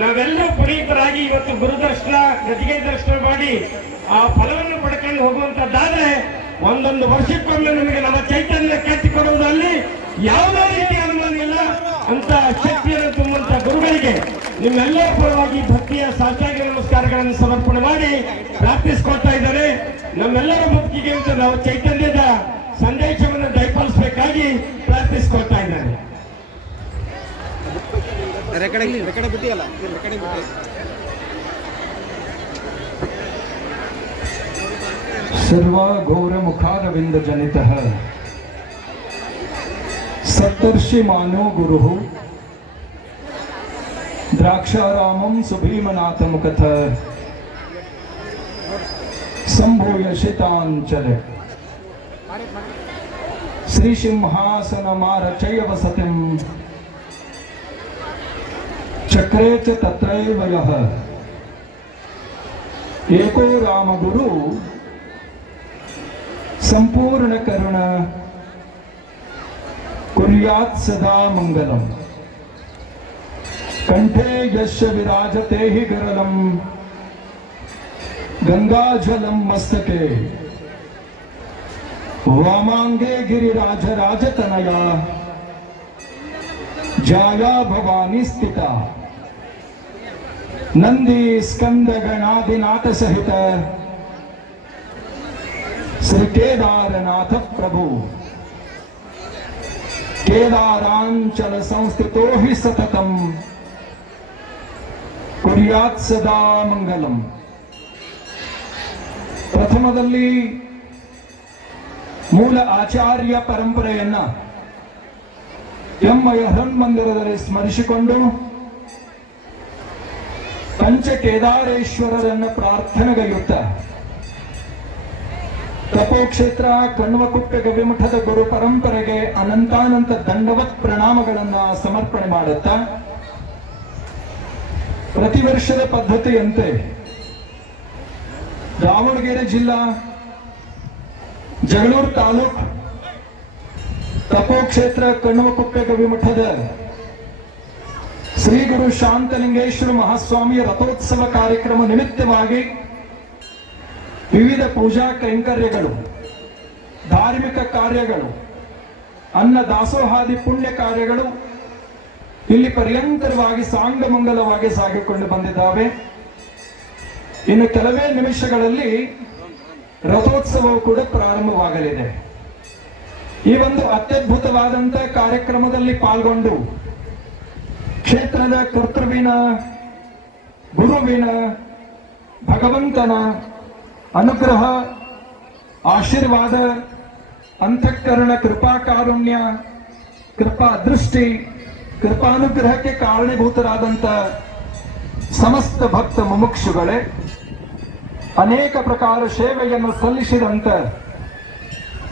ನಾವೆಲ್ಲ ಪುನೀತರಾಗಿ ಇವತ್ತು ಗುರುದರ್ಶನ ಗದಿಗೆ ದರ್ಶನ ಮಾಡಿ ಆ ಫಲವನ್ನು ಪಡ್ಕೊಂಡು ಹೋಗುವಂತದ್ದಾದ್ರೆ ಒಂದೊಂದು ವರ್ಷಕ್ಕೊಮ್ಮೆ ನಮಗೆ ನಮ್ಮ ಚೈತನ್ಯ ಕಟ್ಟಿಕೊಡುವುದರಲ್ಲಿ ಯಾವುದೇ ರೀತಿ ಅನುಮಾನ ಇಲ್ಲ ಅಂತ ಶಕ್ತಿಯನ್ನು ತುಂಬುವಂತ ಗುರುಗಳಿಗೆ ನಿಮ್ಮೆಲ್ಲರ ಪರವಾಗಿ ಭಕ್ತಿಯ ಸಾಷ್ಟಾಂಗ ನಮಸ್ಕಾರಗಳನ್ನು ಸಮರ್ಪಣೆ ಮಾಡಿ ಪ್ರಾರ್ಥಿಸಿಕೊಳ್ತಾ ಇದ್ದಾರೆ. ನಮ್ಮೆಲ್ಲರ ಬದುಕಿಗೆ ಅಂತ ನಾವು ಚೈತನ್ಯದ ಸಂದೇಶವನ್ನು ದಯಪಾಲಿಸಬೇಕಾಗಿ ಪ್ರಾರ್ಥಿಸಿಕೊಳ್ತಾ ಇದ್ದಾರೆ. सर्व घोर मुखारविंद जनित सप्तर्षि मानो गुरु द्राक्षारामं सुभीमनाथ मुखथ संभूय शितांचल श्री सिंहासनमारचय वसतिं चक्रे च तत्रैव यः एको राम गुरु संपूर्ण करुण कुर्यात् सदा मंगलम कंठे यस्य विराजते हि गरलम गंगाजलम मस्तके वामांगे गिरिराज राजतनया जाया भवानी स्थिता नंदी स्कंद गणाधिनाथ सहित श्री केदारनाथ प्रभु केदारांचल संस्थितो हि सततम कुर्यात् सदा मंगलम. ಪ್ರಥಮದಲ್ಲಿ ಮೂಲ ಆಚಾರ್ಯ ಪರಂಪರೆಯನ್ನ ಎಮ್ಮಯ ಹೃನ್ಮಂದಿರದಲ್ಲಿ ಸ್ಮರಿಸಿಕೊಂಡು ಪಂಚ ಕೇದಾರೇಶ್ವರರನ್ನು ಪ್ರಾರ್ಥನೆಗೈಯುತ್ತ ತಪೋಕ್ಷೇತ್ರ ಕಣ್ವಕುಪ್ಪೆ ಗವಿಮಠದ ಗುರು ಪರಂಪರೆಗೆ ಅನಂತಾನಂತ ದಂಡವತ್ ಪ್ರಣಾಮಗಳನ್ನ ಸಮರ್ಪಣೆ ಮಾಡುತ್ತಾ ಪ್ರತಿ ವರ್ಷದ ಪದ್ಧತಿಯಂತೆ ದಾವಣಗೆರೆ ಜಿಲ್ಲಾ ಜಗಳೂರು ತಾಲೂಕ್ ತಪೋಕ್ಷೇತ್ರ ಕಣ್ವಕುಪ್ಪೆ ಗವಿಮಠದ ಶ್ರೀ ಗುರು ಶಾಂತಲಿಂಗೇಶ್ವರ ಮಹಾಸ್ವಾಮಿಯ ರಥೋತ್ಸವ ಕಾರ್ಯಕ್ರಮ ನಿಮಿತ್ತವಾಗಿ ವಿವಿಧ ಪೂಜಾ ಕೈಂಕರ್ಯಗಳು, ಧಾರ್ಮಿಕ ಕಾರ್ಯಗಳು, ಅನ್ನ ದಾಸೋಹಾದಿ ಪುಣ್ಯ ಕಾರ್ಯಗಳು ಇಲ್ಲಿ ಪರ್ಯಂತರವಾಗಿ ಸಾಂಗಮಂಗಲವಾಗಿ ಸಾಗಿಕೊಂಡು ಬಂದಿದ್ದಾವೆ. ಇನ್ನು ಕೆಲವೇ ನಿಮಿಷಗಳಲ್ಲಿ ರಥೋತ್ಸವವು ಕೂಡ ಪ್ರಾರಂಭವಾಗಲಿದೆ. ಈ ಒಂದು ಅತ್ಯದ್ಭುತವಾದಂತಹ ಕಾರ್ಯಕ್ರಮದಲ್ಲಿ ಪಾಲ್ಗೊಂಡು ಕ್ಷೇತ್ರದ ಕರ್ತೃವಿನ, ಗುರುವಿನ, ಭಗವಂತನ ಅನುಗ್ರಹ, ಆಶೀರ್ವಾದ, ಅಂತಃಕರಣ, ಕೃಪಾಕಾರುಣ್ಯ, ಕೃಪಾ ದೃಷ್ಟಿ, ಕೃಪಾನುಗ್ರಹಕ್ಕೆ ಕಾರಣೀಭೂತರಾದಂಥ ಸಮಸ್ತ ಭಕ್ತ ಮುಮುಕ್ಷುಗಳೇ, ಅನೇಕ ಪ್ರಕಾರ ಸೇವೆಯನ್ನು ಸಲ್ಲಿಸಿದಂತ,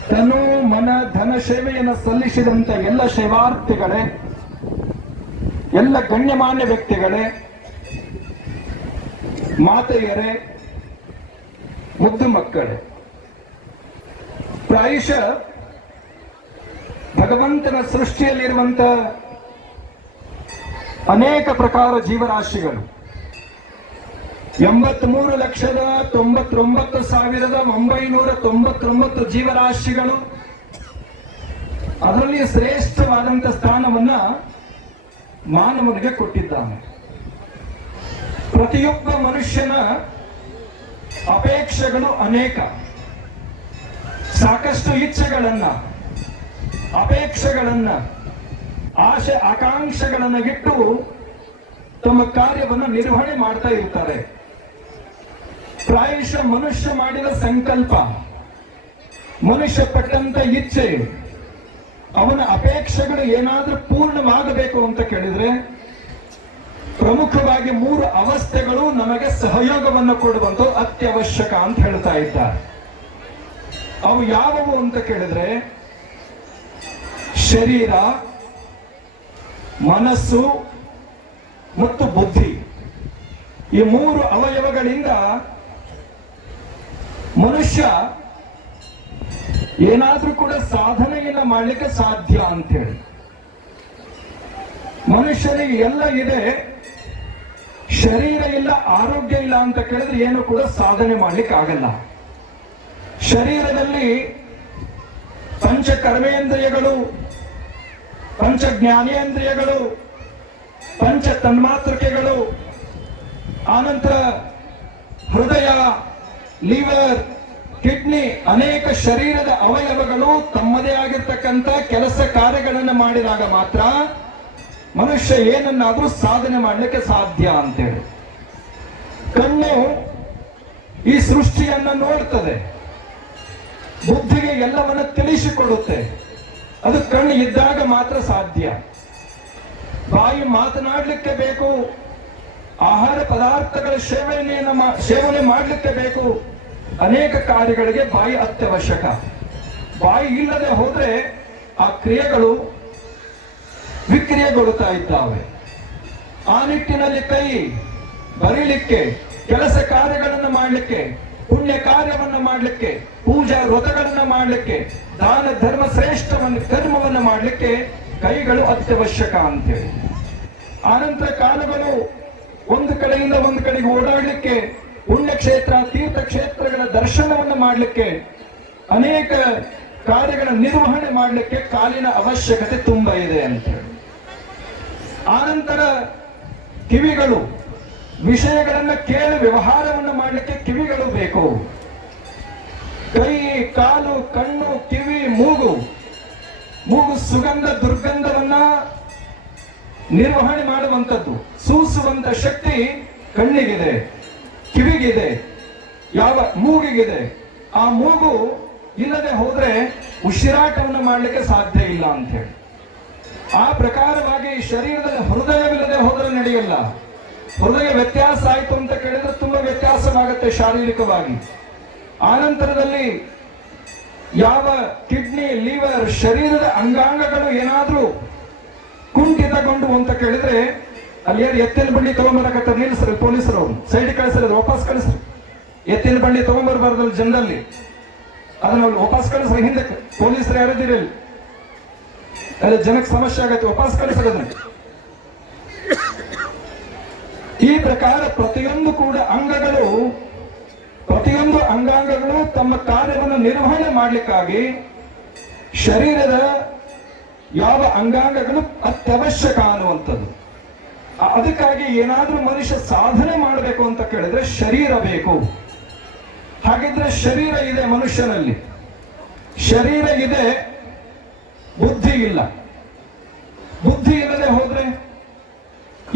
ತನು ಮನ ಧನ ಸೇವೆಯನ್ನು ಸಲ್ಲಿಸಿದಂತ ಎಲ್ಲ ಸೇವಾರ್ಥಿಗಳೇ, ಎಲ್ಲ ಗಣ್ಯಮಾನ್ಯ ವ್ಯಕ್ತಿಗಳೇ, ಮಾತೆಯರೇ, ಮುದ್ದು ಮಕ್ಕಳೇ, ಪ್ರಾಯಶಃ ಭಗವಂತನ ಸೃಷ್ಟಿಯಲ್ಲಿರುವಂತ ಅನೇಕ ಪ್ರಕಾರ ಜೀವರಾಶಿಗಳು 83,99,999 ಜೀವರಾಶಿಗಳು, ಅದರಲ್ಲಿ ಶ್ರೇಷ್ಠವಾದಂತ ಸ್ಥಾನವನ್ನ ಮಾನವನಿಗೆ ಕೊಟ್ಟಿದ್ದಾನೆ. ಪ್ರತಿಯೊಬ್ಬ ಮನುಷ್ಯನ ಅಪೇಕ್ಷೆಗಳು ಅನೇಕ, ಸಾಕಷ್ಟು ಇಚ್ಛೆಗಳನ್ನ, ಅಪೇಕ್ಷೆಗಳನ್ನ, ಆಶೆ ಆಕಾಂಕ್ಷೆಗಳನ್ನ ಇಟ್ಟು ತಮ್ಮ ಕಾರ್ಯವನ್ನು ನಿರ್ವಹಣೆ ಮಾಡ್ತಾ ಇರ್ತಾರೆ. ಪ್ರಾಯಶಃ ಮನುಷ್ಯ ಮಾಡಿದ ಸಂಕಲ್ಪ, ಮನುಷ್ಯ ಪಟ್ಟಂತ ಇಚ್ಛೆ, ಅವನ ಅಪೇಕ್ಷೆಗಳು ಏನಾದ್ರೂ ಪೂರ್ಣವಾಗಬೇಕು ಅಂತ ಕೇಳಿದ್ರೆ ಪ್ರಮುಖವಾಗಿ 3 ಅವಸ್ಥೆಗಳು ನಮಗೆ ಸಹಯೋಗವನ್ನು ಕೊಡುವಂತ ಅತ್ಯವಶ್ಯಕ ಅಂತ ಹೇಳ್ತಾ ಇದ್ದಾರೆ. ಅವು ಯಾವುವು ಅಂತ ಕೇಳಿದ್ರೆ ಶರೀರ, ಮನಸ್ಸು ಮತ್ತು ಬುದ್ಧಿ. ಈ 3 ಅವಯವಗಳಿಂದ ಮನುಷ್ಯ ಏನಾದ್ರೂ ಕೂಡ ಸಾಧನೆಯನ್ನ ಮಾಡ್ಲಿಕ್ಕೆ ಸಾಧ್ಯ ಅಂತೇಳಿ. ಮನುಷ್ಯನಿಗೆ ಎಲ್ಲ ಇದೆ, ಶರೀರ ಇಲ್ಲ, ಆರೋಗ್ಯ ಇಲ್ಲ ಅಂತ ಕೇಳಿದ್ರೆ ಏನು ಕೂಡ ಸಾಧನೆ ಮಾಡ್ಲಿಕ್ಕೆ ಆಗಲ್ಲ. ಶರೀರದಲ್ಲಿ ಪಂಚ ಕರ್ಮೇಂದ್ರಿಯಗಳು, ಪಂಚ ಜ್ಞಾನೇಂದ್ರಿಯಗಳು, ಪಂಚ ತನ್ಮಾತೃಕೆಗಳು, ಆನಂತರ ಹೃದಯ, ಲಿವರ್, ಕಿಡ್ನಿ, ಅನೇಕ ಶರೀರದ ಅವಯವಗಳು ತಮ್ಮದೇ ಆಗಿರ್ತಕ್ಕಂಥ ಕೆಲಸ ಕಾರ್ಯಗಳನ್ನು ಮಾಡಿದಾಗ ಮಾತ್ರ ಮನುಷ್ಯ ಏನನ್ನಾದ್ರೂ ಸಾಧನೆ ಮಾಡಲಿಕ್ಕೆ ಸಾಧ್ಯ ಅಂತೇಳಿ. ಕಣ್ಣು ಈ ಸೃಷ್ಟಿಯನ್ನ ನೋಡ್ತದೆ, ಬುದ್ಧಿಗೆ ಎಲ್ಲವನ್ನ ತಿಳಿಸಿಕೊಡುತ್ತೆ. ಅದು ಕಣ್ಣು ಇದ್ದಾಗ ಮಾತ್ರ ಸಾಧ್ಯ. ಬಾಯಿ ಮಾತನಾಡಲಿಕ್ಕೆ ಬೇಕು, ಆಹಾರ ಪದಾರ್ಥಗಳ ಸೇವನೆ ಮಾಡಲಿಕ್ಕೆ ಬೇಕು. ಅನೇಕ ಕಾರ್ಯಗಳಿಗೆ ಬಾಯಿ ಅತ್ಯವಶ್ಯಕ. ಬಾಯಿ ಇಲ್ಲದೆ ಹೋದ್ರೆ ಆ ಕ್ರಿಯೆಗಳು ವಿಕ್ರಿಯೆಗೊಳ್ಳುತ್ತಾ ಇದ್ದಾವೆ. ಆ ನಿಟ್ಟಿನಲ್ಲಿ ಕೈ ಬರೀಲಿಕ್ಕೆ, ಕೆಲಸ ಕಾರ್ಯಗಳನ್ನು ಮಾಡಲಿಕ್ಕೆ, ಪುಣ್ಯ ಕಾರ್ಯವನ್ನು ಮಾಡಲಿಕ್ಕೆ, ಪೂಜಾ ವ್ರತಗಳನ್ನು ಮಾಡಲಿಕ್ಕೆ, ದಾನ ಧರ್ಮ ಶ್ರೇಷ್ಠವನ್ನು ಕರ್ಮವನ್ನು ಮಾಡಲಿಕ್ಕೆ ಕೈಗಳು ಅತ್ಯವಶ್ಯಕ ಅಂತೇಳಿ. ಆನಂತರ ಕಾಲುಗಳು ಒಂದು ಕಡೆಯಿಂದ ಒಂದು ಕಡೆಗೆ ಓಡಾಡಲಿಕ್ಕೆ, ಪುಣ್ಯಕ್ಷೇತ್ರ ತೀರ್ಥಕ್ಷೇತ್ರಗಳ ದರ್ಶನವನ್ನು ಮಾಡಲಿಕ್ಕೆ, ಅನೇಕ ಕಾರ್ಯಗಳ ನಿರ್ವಹಣೆ ಮಾಡಲಿಕ್ಕೆ ಕಾಲಿನ ಅವಶ್ಯಕತೆ ತುಂಬಾ ಇದೆ ಅಂತೇಳಿ. ಆನಂತರ ಕಿವಿಗಳು, ವಿಷಯಗಳನ್ನು ಕೇಳಿ ವ್ಯವಹಾರವನ್ನು ಮಾಡಲಿಕ್ಕೆ ಕಿವಿಗಳು ಬೇಕು. ಕೈ, ಕಾಲು, ಕಣ್ಣು, ಕಿವಿ, ಮೂಗು ಸುಗಂಧ ದುರ್ಗಂಧವನ್ನ ನಿರ್ವಹಣೆ ಮಾಡುವಂಥದ್ದು, ಸೂಸುವಂತ ಶಕ್ತಿ ಕಣ್ಣಿಗಿದೆ, ಕಿವಿಗಿದೆ, ಯಾವ ಮೂಗಿಗಿದೆ. ಆ ಮೂಗು ಇಲ್ಲದೆ ಹೋದ್ರೆ ಉಸಿರಾಟವನ್ನು ಮಾಡಲಿಕ್ಕೆ ಸಾಧ್ಯ ಇಲ್ಲ ಅಂತ ಹೇಳಿ. ಆ ಪ್ರಕಾರವಾಗಿ ಶರೀರದಲ್ಲಿ ಹೃದಯವಿಲ್ಲದೆ ಹೋದ್ರೆ ನಡೆಯಲ್ಲ. ಹೃದಯ ವ್ಯತ್ಯಾಸ ಆಯ್ತು ಅಂತ ಕೇಳಿದ್ರೆ ತುಂಬಾ ವ್ಯತ್ಯಾಸವಾಗುತ್ತೆ ಶಾರೀರಿಕವಾಗಿ. ಆನಂತರದಲ್ಲಿ ಯಾವ ಕಿಡ್ನಿ, ಲಿವರ್, ಶರೀರದ ಅಂಗಾಂಗಗಳು ಏನಾದ್ರೂ ಕುಂಠಿತಗೊಂಡು ಅಂತ ಕೇಳಿದ್ರೆ ಅಲ್ಲಿ ಯಾರು ಎತ್ತಿನ ಬಂಡಿ ತಗೊಂಬರಕತ್ತಾರೆ, ನಿಲ್ಲಿಸ್ರಿ ಪೊಲೀಸರು, ಸೈಡ್ ಕಳಿಸ್ರಿ, ವಾಪಸ್ ಕಳಿಸ್ರಿ. ಎತ್ತಿನ ಬಂಡಿ ತಗೊಂಬರ್ಬಾರ್ದಲ್ಲಿ ಜನರಲ್ಲಿ, ಅದನ್ನ ವಾಪಸ್ ಕಳಿಸ್ರಿ. ಹಿಂದಕ್ಕೆ ಪೊಲೀಸರು ಯಾರಿದ್ದೀರಿ ಅಲ್ಲಿ ಜನಕ್ಕೆ ಸಮಸ್ಯೆ ಆಗತ್ತೆ, ವಾಪಸ್ ಕಳಿಸ್ರಿ ಅದನ್ನ. ಈ ಪ್ರಕಾರ ಪ್ರತಿಯೊಂದು ಕೂಡ ಪ್ರತಿಯೊಂದು ಅಂಗಾಂಗಗಳು ತಮ್ಮ ಕಾರ್ಯವನ್ನು ನಿರ್ವಹಣೆ ಮಾಡಲಿಕ್ಕಾಗಿ ಶರೀರದ ಯಾವ ಅಂಗಾಂಗಗಳು ಅತ್ಯವಶ್ಯಕ ಅನ್ನುವಂಥದ್ದು. ಅದಕ್ಕಾಗಿ ಏನಾದ್ರೂ ಮನುಷ್ಯ ಸಾಧನೆ ಮಾಡಬೇಕು ಅಂತ ಕೇಳಿದ್ರೆ ಶರೀರ ಬೇಕು. ಹಾಗಿದ್ರೆ ಶರೀರ ಇದೆ ಮನುಷ್ಯನಲ್ಲಿ, ಶರೀರ ಇದೆ, ಬುದ್ಧಿ ಇಲ್ಲ. ಬುದ್ಧಿ ಇಲ್ಲದೆ ಹೋದ್ರೆ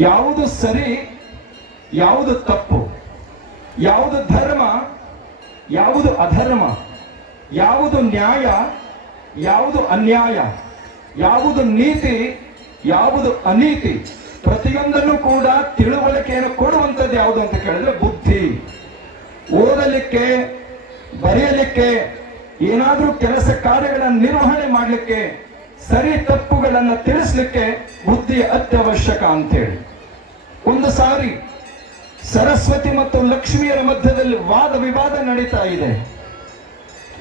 ಯಾವುದು ಸರಿ, ಯಾವುದು ತಪ್ಪು, ಯಾವುದು ಧರ್ಮ, ಯಾವುದು ಅಧರ್ಮ, ಯಾವುದು ನ್ಯಾಯ, ಯಾವುದು ಅನ್ಯಾಯ, ಯಾವುದು ನೀತಿ, ಯಾವುದು ಅನೀತಿ, ಪ್ರತಿಯೊಂದನ್ನು ಕೂಡ ತಿಳುವಳಿಕೆಯನ್ನು ಕೊಡುವಂಥದ್ದು ಯಾವುದು ಅಂತ ಕೇಳಿದ್ರೆ ಬುದ್ಧಿ. ಓದಲಿಕ್ಕೆ, ಬರೆಯಲಿಕ್ಕೆ, ಏನಾದ್ರೂ ಕೆಲಸ ಕಾರ್ಯಗಳನ್ನು ನಿರ್ವಹಣೆ ಮಾಡಲಿಕ್ಕೆ, ಸರಿ ತಪ್ಪುಗಳನ್ನು ತಿಳಿಸ್ಲಿಕ್ಕೆ ಬುದ್ಧಿ ಅತ್ಯವಶ್ಯಕ ಅಂತೇಳಿ. ಒಂದು ಸಾರಿ ಸರಸ್ವತಿ ಮತ್ತು ಲಕ್ಷ್ಮಿಯರ ಮಧ್ಯದಲ್ಲಿ ವಾದ ವಿವಾದ ನಡೀತಾ ಇದೆ.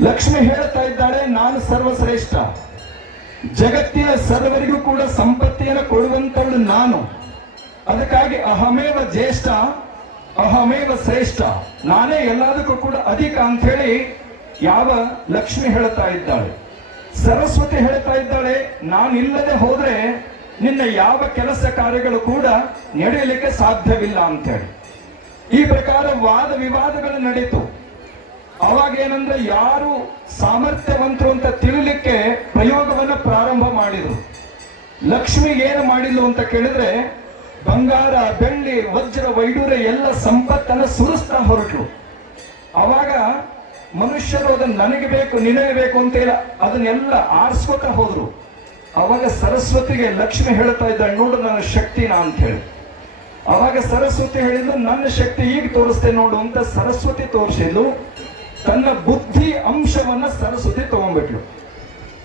ಲಕ್ಷ್ಮಿ ಹೇಳ್ತಾ ಇದ್ದಾಳೆ, ನಾನು ಸರ್ವಶ್ರೇಷ್ಠ, ಜಗತ್ತಿನ ಸರ್ವರಿಗೂ ಕೂಡ ಸಂಪತ್ತಿಯನ್ನು ಕೊಡುವಂತವಳು ನಾನು, ಅದಕ್ಕಾಗಿ ಅಹಮೇವ ಜ್ಯೇಷ್ಠ, ಅಹಮೇವ ಶ್ರೇಷ್ಠ, ನಾನೇ ಎಲ್ಲದಕ್ಕೂ ಕೂಡ ಅಧಿಕ ಅಂತ ಹೇಳಿ ಯಾವ ಲಕ್ಷ್ಮಿ ಹೇಳ್ತಾ ಇದ್ದಾಳೆ. ಸರಸ್ವತಿ ಹೇಳ್ತಾ ಇದ್ದಾಳೆ, ನಾನಿಲ್ಲದೆ ಹೋದ್ರೆ ನಿನ್ನ ಯಾವ ಕೆಲಸ ಕಾರ್ಯಗಳು ಕೂಡ ನಡೆಯಲಿಕ್ಕೆ ಸಾಧ್ಯವಿಲ್ಲ ಅಂತ ಹೇಳಿ. ಈ ಪ್ರಕಾರ ವಾದ ವಿವಾದಗಳು ನಡೀತು. ಅವಾಗ ಏನಂದ್ರೆ ಯಾರು ಸಾಮರ್ಥ್ಯವಂತರು ಅಂತ ತಿಳಿಲಿಕ್ಕೆ ಪ್ರಯೋಗವನ್ನ ಪ್ರಾರಂಭ ಮಾಡಿದ್ರು. ಲಕ್ಷ್ಮಿ ಏನು ಮಾಡಿದ್ಲು ಅಂತ ಕೇಳಿದ್ರೆ ಬಂಗಾರ, ಬೆಳ್ಳಿ, ವಜ್ರ, ವೈಡೂರ್ಯ ಎಲ್ಲ ಸಂಪತ್ತನ್ನ ಸುರಿಸ್ತಾ ಹೊರಟು. ಅವಾಗ ಮನುಷ್ಯರು ಅದನ್ನ ನನಗೆ ಬೇಕು, ನಿನಗೆ ಬೇಕು ಅಂತ ಇಲ್ಲ, ಅದನ್ನೆಲ್ಲ ಆರಿಸ್ಕೊತಾ ಹೋದ್ರು. ಅವಾಗ ಸರಸ್ವತಿಗೆ ಲಕ್ಷ್ಮಿ ಹೇಳ್ತಾ ಇದ್ದಾಳೆ, ನೋಡು ನನ್ನ ಶಕ್ತಿನ ಅಂತ ಹೇಳಿ. ಅವಾಗ ಸರಸ್ವತಿ ಹೇಳಿದ್ರು, ನನ್ನ ಶಕ್ತಿ ಈಗ ತೋರಿಸ್ತೇನೆ ನೋಡು ಅಂತ ಸರಸ್ವತಿ ತೋರಿಸಿದ್ಲು. ತನ್ನ ಬುದ್ಧಿ ಅಂಶವನ್ನ ಸರಸ್ವತಿ ತಗೊಂಡ್ಬಿಟ್ಲು.